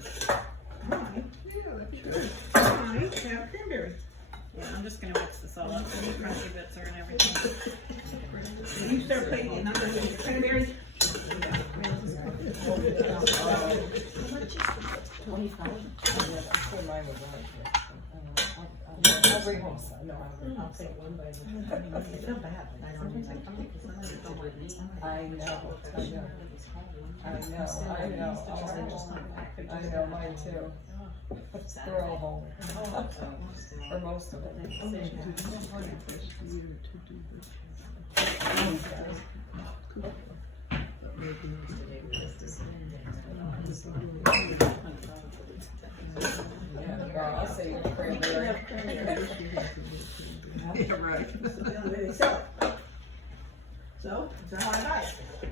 Alright. Yeah, that's good. Alright, have cranberry. Yeah, I'm just gonna mix this all up. The crunchy bits are and everything. When you start plating it, not going to get cranberries. 25. That's what mine was like. I'll bring home some. No, I'll take one by one. It's not bad. I know. I know, mine too. They're all home. Or most of them. Yeah, I'll say cranberry. Yeah, right. So, that's how I buy it.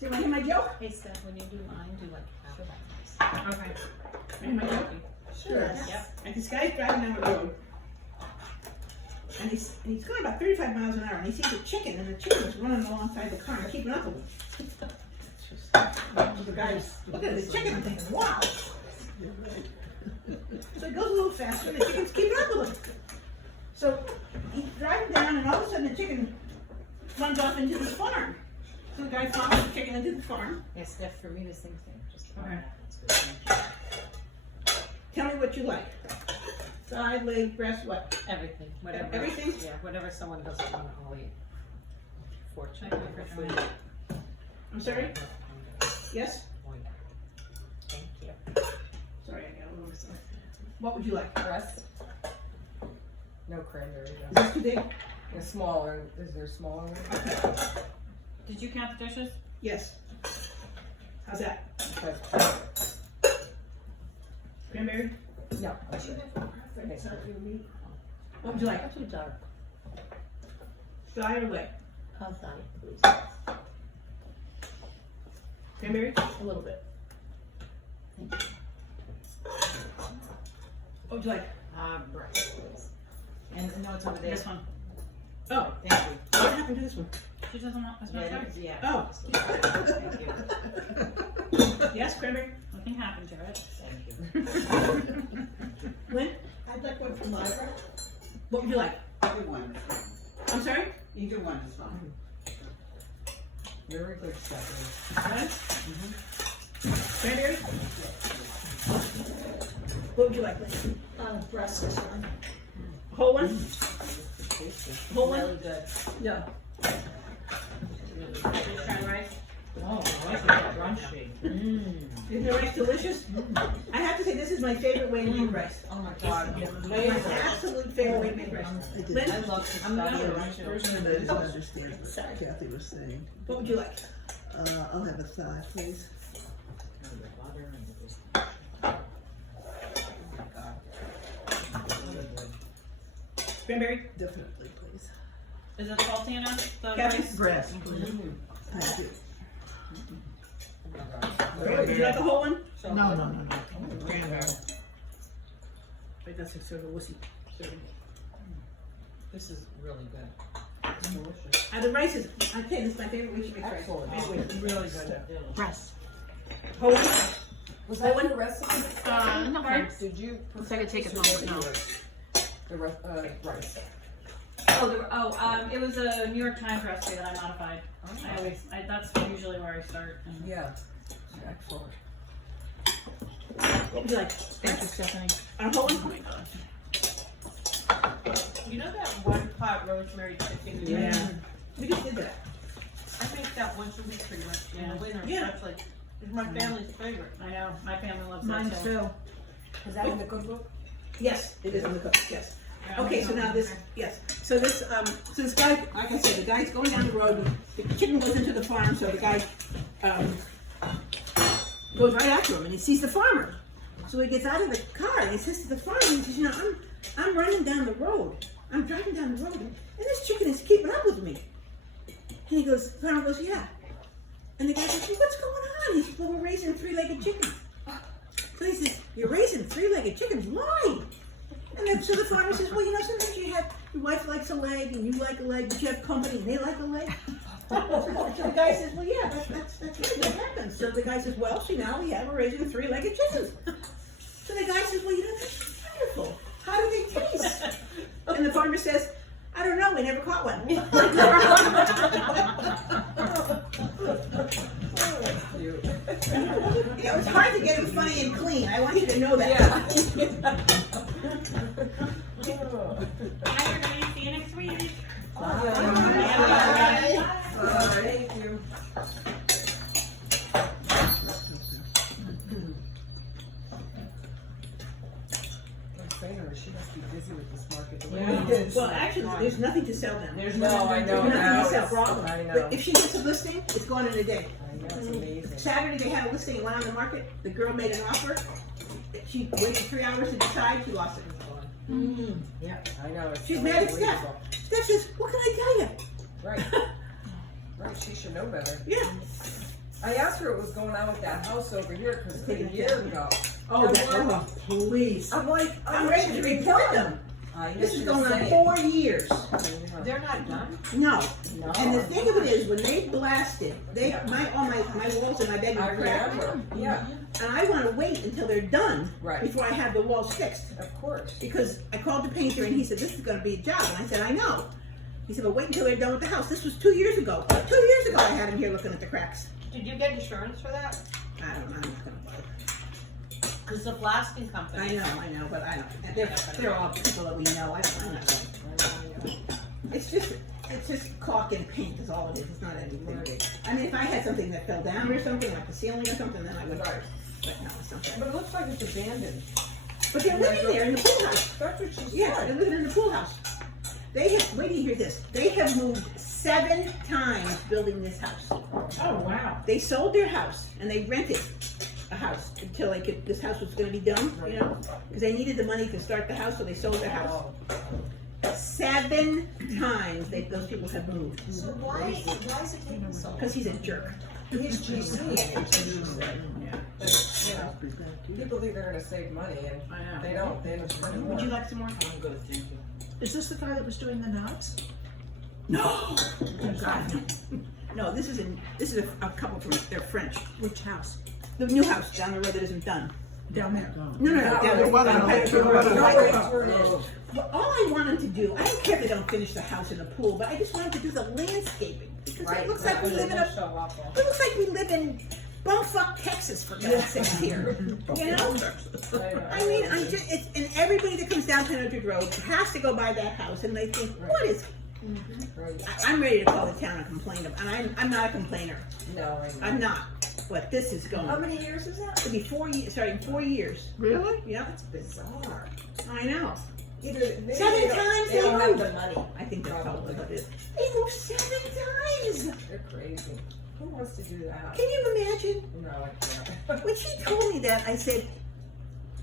See, want to hear my joke? Hey Steph, when you do mine, do like half of that. Okay. Hear my joke? Sure. Yep. And this guy's driving down the road. And he's going about 35 miles an hour, and he sees a chicken, and the chicken is running alongside the car and keeping up with him. The guy's looking at the chicken and thinking, wow. So he goes a little faster, and the chicken's keeping up with him. So he's driving down, and all of a sudden the chicken runs off into the farm. So the guy follows the chicken into the farm. Yes, Steph, for me, the same thing. Just Okay. Tell me what you like. Side, leg, breast, what? everything, whatever. Everything? Yeah, whatever someone doesn't want to all eat. Fortunately for food. I'm sorry? Yes? Thank you. Sorry, I got a little stuff. What would you like? Breast? No cranberry. Is No. this too big? They're smaller. Is there smaller ones? Did you count the dishes? Yes. How's that? Okay. Cranberry? No. Okay. What would you like? Too dark. Side or leg? Outside, please. Cranberry? A little bit. What would you like? Breast, please. And no, it's over there. This one. Oh, Thank you. what happened to this one? She doesn't want this much. Yeah. Oh. Thank you. Yes, cranberry? Nothing happened to it. Thank you. Lynn? I'd like one from Lyra. What would you like? Either one is fine. I'm sorry? Either one is fine. Very good stuff. What? Cranberry? What would you like, Lynn? Breast is fine. Whole one? Whole one? Really good. Yeah. Fried rice. Oh, rice is crunchy. Isn't the rice delicious? I have to say, this is my favorite way to make rice. Oh my God. My absolute favorite way to make rice. Lynn, I love this I'm not stuff. a rice person, but I just understand what Kathy was saying. what would you like? I'll have a thigh, please. Cranberry? Definitely, please. Is it salty enough? The Kathy? rice? Breast, please. Thank you. Would you like a whole one? No. Cranberry. Wait, that's a sort of wussy. This is really good. The rice is, I tell you, this is my favorite way to make rice. Excellent. Anyway, Really good. whole one? Was that in the recipe? No thanks. Did you? Looks like I take it home now. The rice. It was a New York Times recipe that I modified. That's usually where I start. Yeah. Excellent. It'd be like, Thank you, Stephanie. I'm holding. Oh my gosh. You know that one pot rosemary chicken? Yeah. We just did that. I make that once a week pretty much in the winter, Yeah. especially. It's my family's favorite. I know, my family loves Mine that too. too. Is that in the cookbook? Yes, it is in the cook, yes. Okay, so now this, so this guy, like I said, the guy's going down the road, the chicken goes into the farm, so the guy, goes right after him, and he sees the farmer. So he gets out of the car, and he says to the farmer, he says, you know, I'm running down the road, I'm driving down the road, and this chicken is keeping up with me. And he goes, the farmer goes, yeah. And the guy goes, well, what's going on? He says, well, we're raising 3-legged chickens. So he says, you're raising 3-legged chickens? Why? And then, so the farmer says, well, you know, sometimes you have, your wife likes a leg, and you like a leg, but you have company, and they like a leg. So the guy says, well, yeah, that's right, that happens. So the guy says, well, see, now we have, we're raising 3-legged chickens. So the guy says, well, you know, that's wonderful. How do they taste? And the farmer says, I don't know, we never caught one. It was hard to get him funny and clean. I want you to know that. Hi, everybody. See you next week. Thank you. She must be busy with this market. The way it is. Well, actually, there's nothing to sell down there. No, I know. There's nothing to now sell. it's- I know. But if she gets a listing, it's gone in a day. I know, it's amazing. Saturday they had a listing, it went on the market. The girl made an offer. She waited 3 hours to decide. She lost it. Yeah, I know. It's She's mad at Steph. unbelievable. Steph says, "What can I tell you?" Right. Right, she should know better. Yeah. I asked her what was going on with that house over here because a year ago. Oh, please. I'm like, I'm ready to report them. This is going on 4 years. They're not done? No. And the thing of it is, when they blasted, all my walls in my I bedroom cracked. remember. Yeah, And I want to wait until they're done Right. before I have the walls fixed. of course. Because I called the painter and he said, this is going to be a job. And I said, I know. He said, well, wait until they're done with the house. This was 2 years ago. 2 years ago I had him here looking at the cracks. Did you get insurance for that? I don't know. I'm not going to bother. Because the blasting company. I know, but I don't. They're all people that we know. I don't know. It's just caulk and paint is all it is. It's not anything big. I mean, if I had something that fell down or something, like the ceiling or something, then I would. Right. But no, it's not that. But it looks like it's abandoned. But they're living there in the pool house. That's what she said. Yeah, they're living in the pool house. They have, wait till you hear this. They have moved 7 times building this house. Oh, wow. They sold their house and they rented a house until this house was going to be done, you know, because they needed the money to start the house, so they sold their house. 7 times those people have moved. So why is it taking so long? Because he's a jerk. He's GC and you know, people think they're going to save money and they don't. They end up spending more. Would you like some more? Is this the guy that was doing the knobs? No. Oh, God, no. No, this is a couple from, they're French. Which house? The new house down the road that isn't done. Down there. No, down the road. But all I want them to do, I don't care if they don't finish the house and the pool, but I just want them to do the landscaping. Because it looks like we live in bumfuck Texas, for God's sake, here. You know? I mean, and everybody that comes down to Orchard Road has to go by that house, and they think, what is... I'm ready to call the town and complain, and I'm not a complainer. No, I'm not. But this is going... How many years is that? It'll be 4 years, sorry, 4 years. Really? Yeah. That's bizarre. I know. Either 7 times they don't have moved. the money. I think that's probably what it is. They moved 7 times! They're crazy. Who wants to do that? Can you imagine? No, I can't. When she told me that, I said,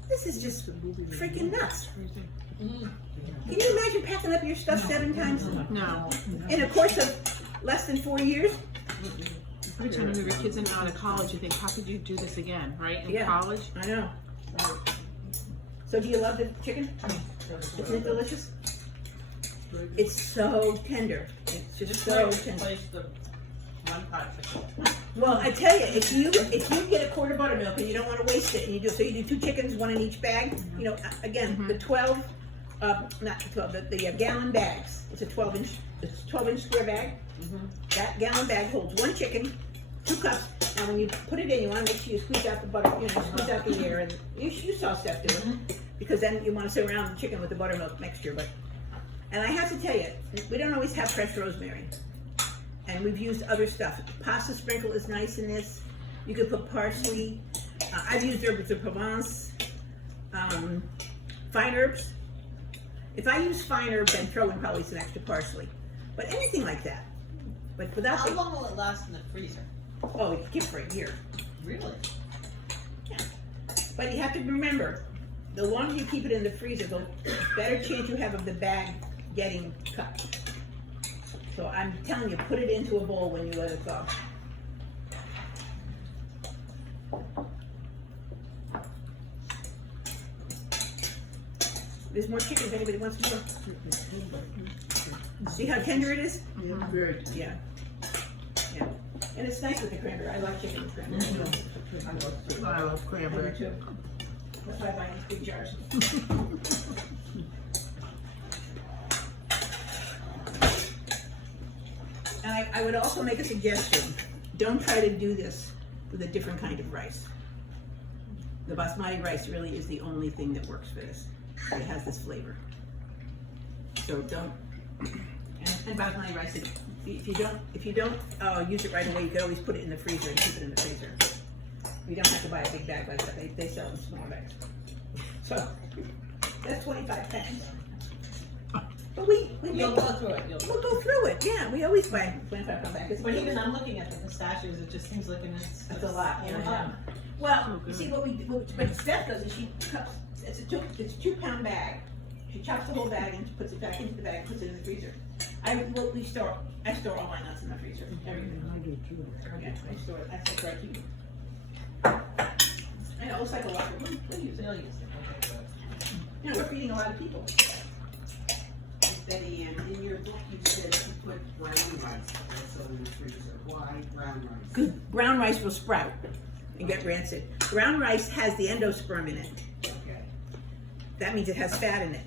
this is just freaking nuts. Can you imagine packing up your stuff 7 times No. in a course of less than 4 years? Every time you move your kids in and out of college, you think, how could you do this again, right? In Yeah. college? I know. So do you love the chicken? Isn't it delicious? It's so tender. It's just so tender. Place the one pot chicken. Well, I tell you, if you get a quart of buttermilk and you don't want to waste it, and you do 2 chickens, 1 in each bag. You know, again, the 12, not the 12, the gallon bags. It's a 12-inch square bag. That gallon bag holds 1 chicken, 2 cups. Now, when you put it in, you want to make sure you squeeze out the butter, squeeze out the air, and you saw Steph do it, because then you want to sit around the chicken with the buttermilk mixture. And I have to tell you, we don't always have fresh rosemary. And we've used other stuff. Pasta sprinkle is nice in this. You could put parsley. I've used herbs de Provence, fine herbs. If I use fine herbs, I'd throw in probably some extra parsley. But anything like that. But without How long will it last in the freezer? Oh, it keeps for a year. Really? Yeah. But you have to remember, the longer you keep it in the freezer, the better chance you have of the bag getting cut. So I'm telling you, put it into a bowl when you let it go. There's more chicken if anybody wants more. See how tender it is? Yeah, very. Yeah. Yeah. And it's nice with the cranberry. I like chicken with cranberry. I love cranberry. Too. That's why I buy these big jars. And I would also make a suggestion. Don't try to do this with a different kind of rice. The basmati rice really is the only thing that works for this. It has this flavor. So don't. And basmati rice, if you don't use it right away, you can always put it in the freezer and keep it in the freezer. You don't have to buy a big bag like that. They sell them small bags. So that's 25 pence. But You'll go through it. We'll go through it. Yeah, we always buy 25 pound bags. But even I'm looking at the pistachios, it just seems like That's a lot. Yeah, I know. Well, you see what Steph does is she cuts. It's a 2-pound bag. She chops the whole bag and puts it back into the bag, puts it in the freezer. I store all my nuts in the freezer. Everything. I do too. Yeah, I store it. That's what I keep. I know, it's like a lot of room. We'll use it. They'll use it. Okay, good. You know, we're feeding a lot of people. Betty Ann, in your book you said you put brown rice also in the freezer. Why brown rice? Because brown rice will sprout and get rancid. Brown rice has the endosperm in it. Okay. That means it has fat in it.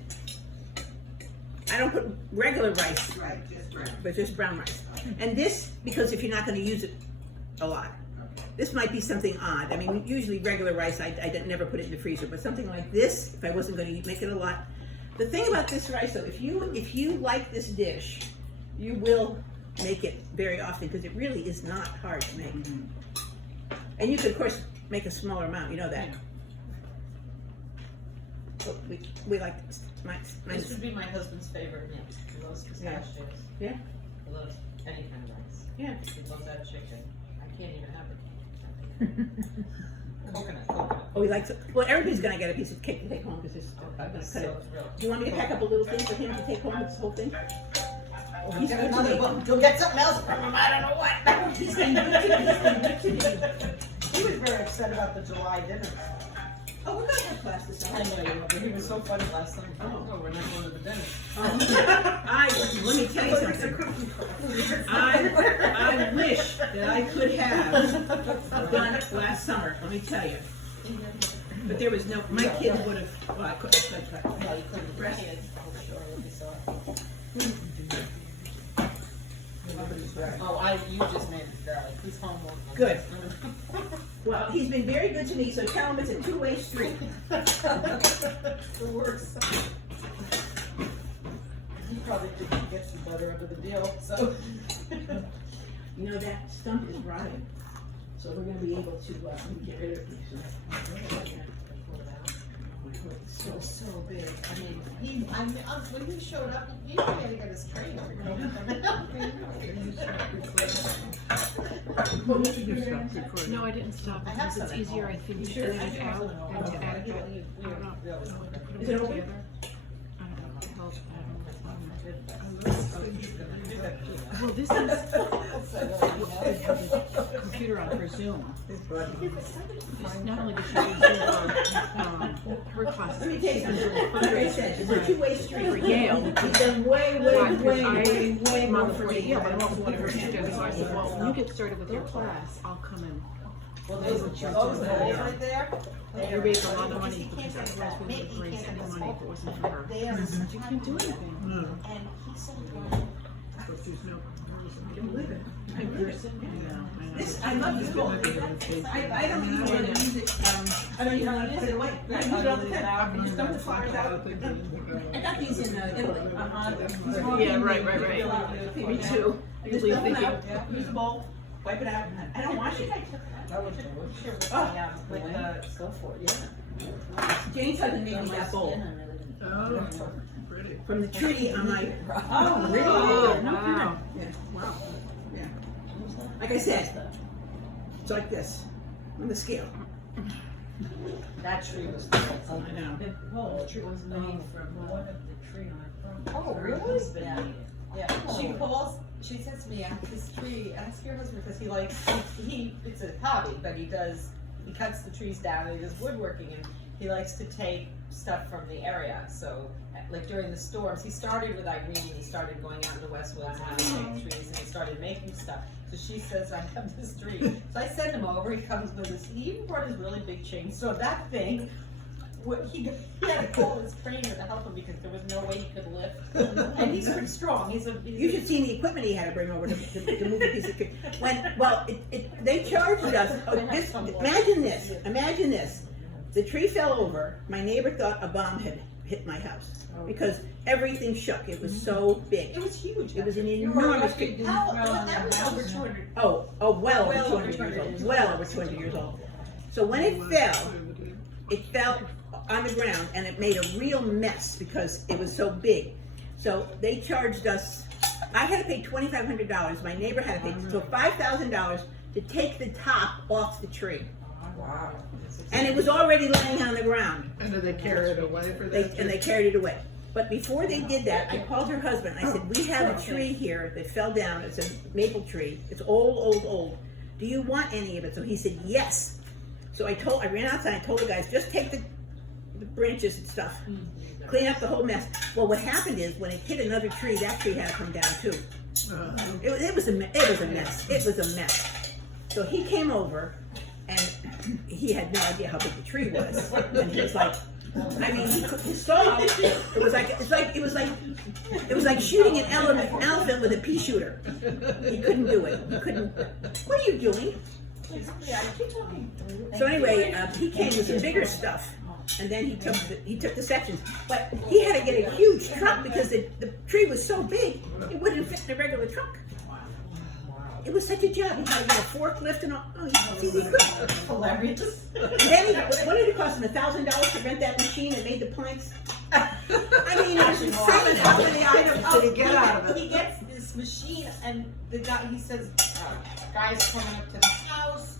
I don't put regular rice, Right, just brown. but just brown rice. And this, because if you're not going to use it a lot, this might be something odd. I mean, usually regular rice, I never put it in the freezer, but something like this, if I wasn't going to make it a lot. The thing about this rice, though, if you like this dish, you will make it very often because it really is not hard to make. And you could, of course, make a smaller amount. You know that. But we like This would be my husband's favorite meal. He loves pistachios. Yeah. He loves any kind of rice. Yeah. He loves that chicken. I can't even have it. Coconut. Oh, we like to. Well, everybody's gonna get a piece of cake to take home because it's. I'm gonna cut it. Do you want me to pack up a little thing for him to take home this whole thing? He's good to me. You'll get something else from him, I don't know what. He's been good to me. He's been good to me. He was very upset about the July dinner. Oh, we're gonna have class this I summer. know you, but he was so funny last time. Oh, we're not going to the dinner. Let me tell you something. I wish that I could have done it last summer. Let me tell you. But there was no. My kids would have. Well, I couldn't. No, you couldn't. Rest. Oh, sure, if you saw it. Oh, you just made it garlic. He's home. Good. Well, he's been very good to me, so tell him it's a two-way street. The worst. He probably didn't get some butter under the deal, so. You know, that stump is rotting, so we're gonna be able to get rid of it. So big. I mean, when he showed up, he had to get his train. No, I didn't stop I have because it's some at easier, I home. think, to sure? edit it out and to add it. I don't know. Put Is them it open? together. I don't know. It helps. Well, this is computer on for Zoom. Not only does she use Zoom for her class Let me is tell you something. Like I said, it's a two-way street. for Yale. It's been way I'm more on the for first me. year, but I'm also one of her students. So I said, well, when you get started with your class, I'll come in. Well, those holes right there. You make a lot of money because otherwise we wouldn't raise any money if it wasn't for her. But you can't do anything. But she's no. This, I love this book. I don't even want to use it, I don't even want to put it away. I use it all the time. I just dump the flowers out. I got these in Italy. Yeah, right. Me too. I Just usually dump them thinking, out, use the bowl, wipe it out. I don't wash it. With go for it, yeah. Jane's husband made me that bowl. Oh, pretty. From the tree on my, Oh, really? oh, wow. yeah, wow, yeah. Like I said, it's like this, on the scale. That tree was. I know. The whole tree was made from one of the tree on our front. Oh, really? Yeah. Yeah. She calls, she says to me, this tree, ask your husband, because he likes, it's a hobby, but he cuts the trees down and he does woodworking, and he likes to take stuff from the area. So, like during the storms, he started with Irene, he started going out in the West Woods and having big trees, and he started making stuff. So she says, I have this tree. So I send him over, he comes with his, he even brought his really big chainsaw. That thing, he had to call his trainer to help him because there was no way he could lift. And he's pretty strong. You should see the equipment he had to bring over to move a piece of tree. They charged us, imagine this. The tree fell over, my neighbor thought a bomb had hit my house because everything shook. It was so big. It was huge. It was an enormous tree. That was over 200. Well over 200 years old. Well over 200 years old. So when it fell on the ground and it made a real mess because it was so big. So they charged us, I had to pay $2,500, my neighbor had to pay, so $5,000 to take the top off the tree. Wow. And it was already laying on the ground. And did they carry it away for that? And they carried it away. But before they did that, I called her husband. I said, we have a tree here that fell down. It's a maple tree. It's old. Do you want any of it? So he said, yes. So I ran outside and told the guys, just take the branches and stuff. Clean up the whole mess. Well, what happened is when it hit another tree, that tree had to come down too. It was a mess. It was a mess. So he came over and he had no idea how big the tree was. And he was like, I mean, he saw it was like shooting an elephant with a pea shooter. He couldn't do it. What are you doing? Yeah, keep talking. So anyway, he came with some bigger stuff, and then he took the sections. But he had to get a huge truck because the tree was so big, it wouldn't fit in a regular truck. It was such a job. He had to get a forklift and all. Oh, you see, he could. Hilarious. And then what did it cost him? $1,000 to rent that machine and made the planks? I mean, it was insane. How many items did he get out of it? He gets this machine, and the guy, he says, guy's coming up to the house.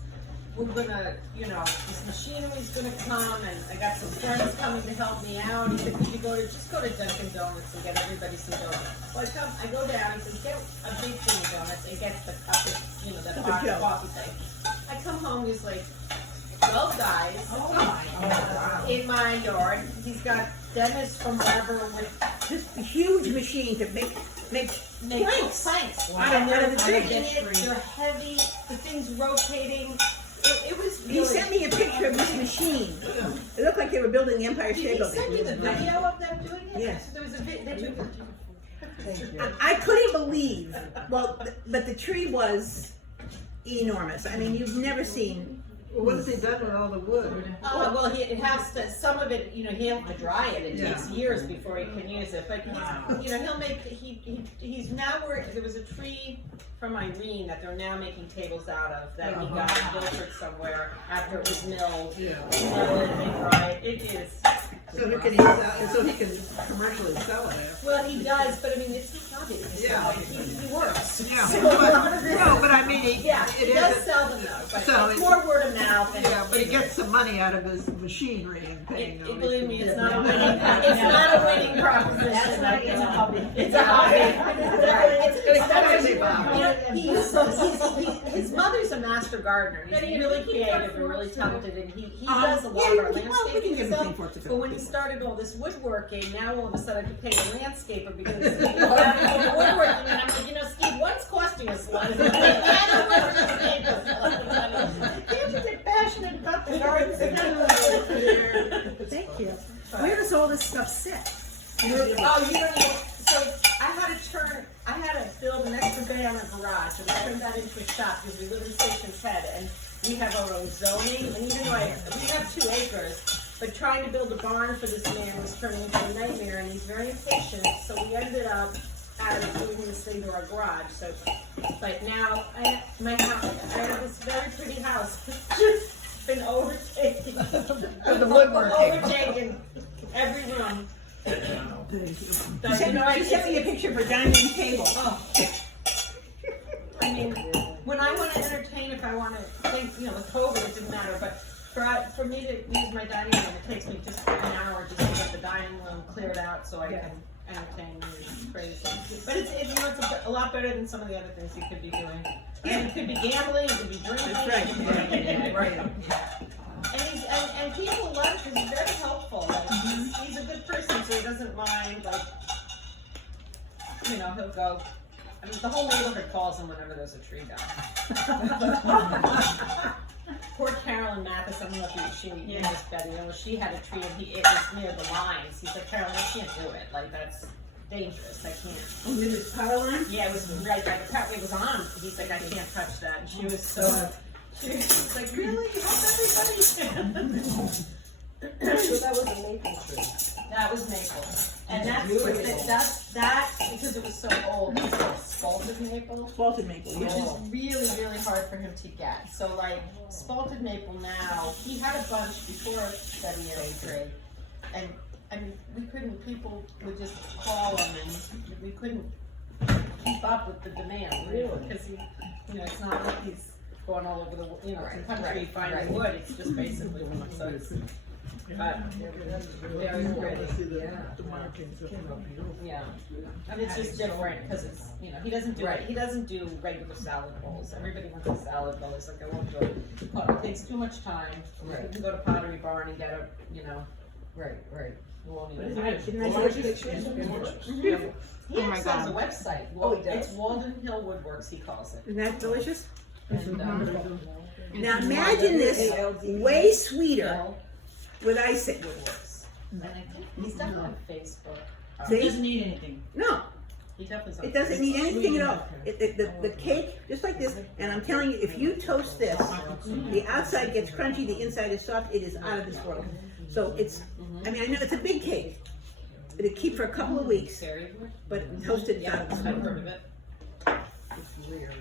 We're gonna, this machinery's gonna come, and I got some friends coming to help me out. He said, could you just go to Dunkin' Donuts and get everybody some donuts. So I go down, he says, get a big thing of donuts, and gets the cup of, the hot coffee thing. I come home, he's like, 12 guys in my yard. He's got Dennis from wherever with This huge machine to make planks. I don't know the tree. They're heavy. The thing's rotating. It was. Really, He sent me a picture of this machine. It looked like they were building the Empire State Did he send you the Building. video of them doing it? Yes. There was a video. I couldn't believe. But the tree was enormous. I mean, you've never seen. Well, what has he done with all the wood? Well, it has to. Some of it, he has to dry it. It takes years before he can use it. But he'll make. He's now working. There was a tree from Irene that they're now making tables out of that he got in Guilford somewhere after it was milled. Yeah. They dry it. It is So he can commercially sell it. Well, he does, but I mean, it's his hobby. Yeah. He works. Yeah. So, No, but I mean, yeah, he it does is. sell them though, but So it's it- more word of mouth. And Yeah, but he gets some money out of his machinery and paying. all these Believe me, people. it's not a winning. It's not a winning proposition. That's right, it's a hobby. It's a hobby. It's actually Bob. You know, his mother's a master gardener. He's really creative and really talented, and he does a lot of our we can landscaping give him stuff. things for it to But when he started all this woodworking, now all of a sudden I could pay a landscaper because he's woodworking, and I'm like, you know, Steve, one's costing us a lot. The other one's just paying us a lot. Can't you get passionate about the garden? Thank you. Where does all this stuff sit? Oh, you don't even, so I had to build an extra bay on a garage, and I turned that into a shop because we live in Station's Head, and we have our own zoning, and even though we have 2 acres, but trying to build a barn for this man was turning into a nightmare, and he's very impatient, so we ended up doing this thing to our garage, so, like now, I have this very pretty house, it's just been overtaken. The woodworking. Overtaken every room. She sent me a picture of her dining room table. Oh. I mean, when I want to entertain, if I want to think, you know, with COVID, it didn't matter, but for me to use my dining room, it takes me just an hour just to get the dining room cleared out so I can entertain. It's crazy. But it's you know, it's a lot better than some of the other things you could be doing. Yeah. You could be gambling, you could be drinking. That's right. And people love it because he's very helpful. Like, he's a good person, so he doesn't mind, like, you know, he'll go. I mean, the whole neighborhood calls him whenever there's a tree down. Poor Carolyn Mathis, I don't know if she knows better. You know, she had a tree and it was near the lines. He's like, Carolyn, I can't do it. Like, that's dangerous. I can't. Oh, did it power line? Yeah, it was right. It was on. He's like, I can't touch that. And she was so. She was like, really? Help everybody. So that was a maple tree. That was maple. And that's because it was so old. It's like spalted maple. Spalted maple, Which yeah. is really, really hard for him to get. So like spalted maple now, he had a bunch before studying at A3. And I mean, people would just call him and we couldn't keep up with the demand, really. Because it's not like he's going all over the, the country finding wood. It's just basically one. So it's, but very pretty. The markings are Yeah, and it's just different because it's he doesn't do he doesn't do regular salad bowls. Everybody wants a salad bowl. It's like I won't do it. It takes too much time. You can go to Pottery Barn and get a Right. You won't even. Beautiful. He actually has a website. Oh, he does? It's Walden Hill Woodworks. He calls it. Isn't that delicious? And, Now imagine this way sweeter with icing. and I think he's definitely on Facebook. See? Doesn't need anything. No, He definitely's on it doesn't need Facebook. anything at all. The cake, just like this, and I'm telling you, if you toast this, the outside gets crunchy, the inside is soft, it is out of this world. So it's, I mean, I know it's a big cake. It'll keep for a couple of weeks, Very good. but toasted, it's Yeah, out of this I've world. heard of it. It's weird.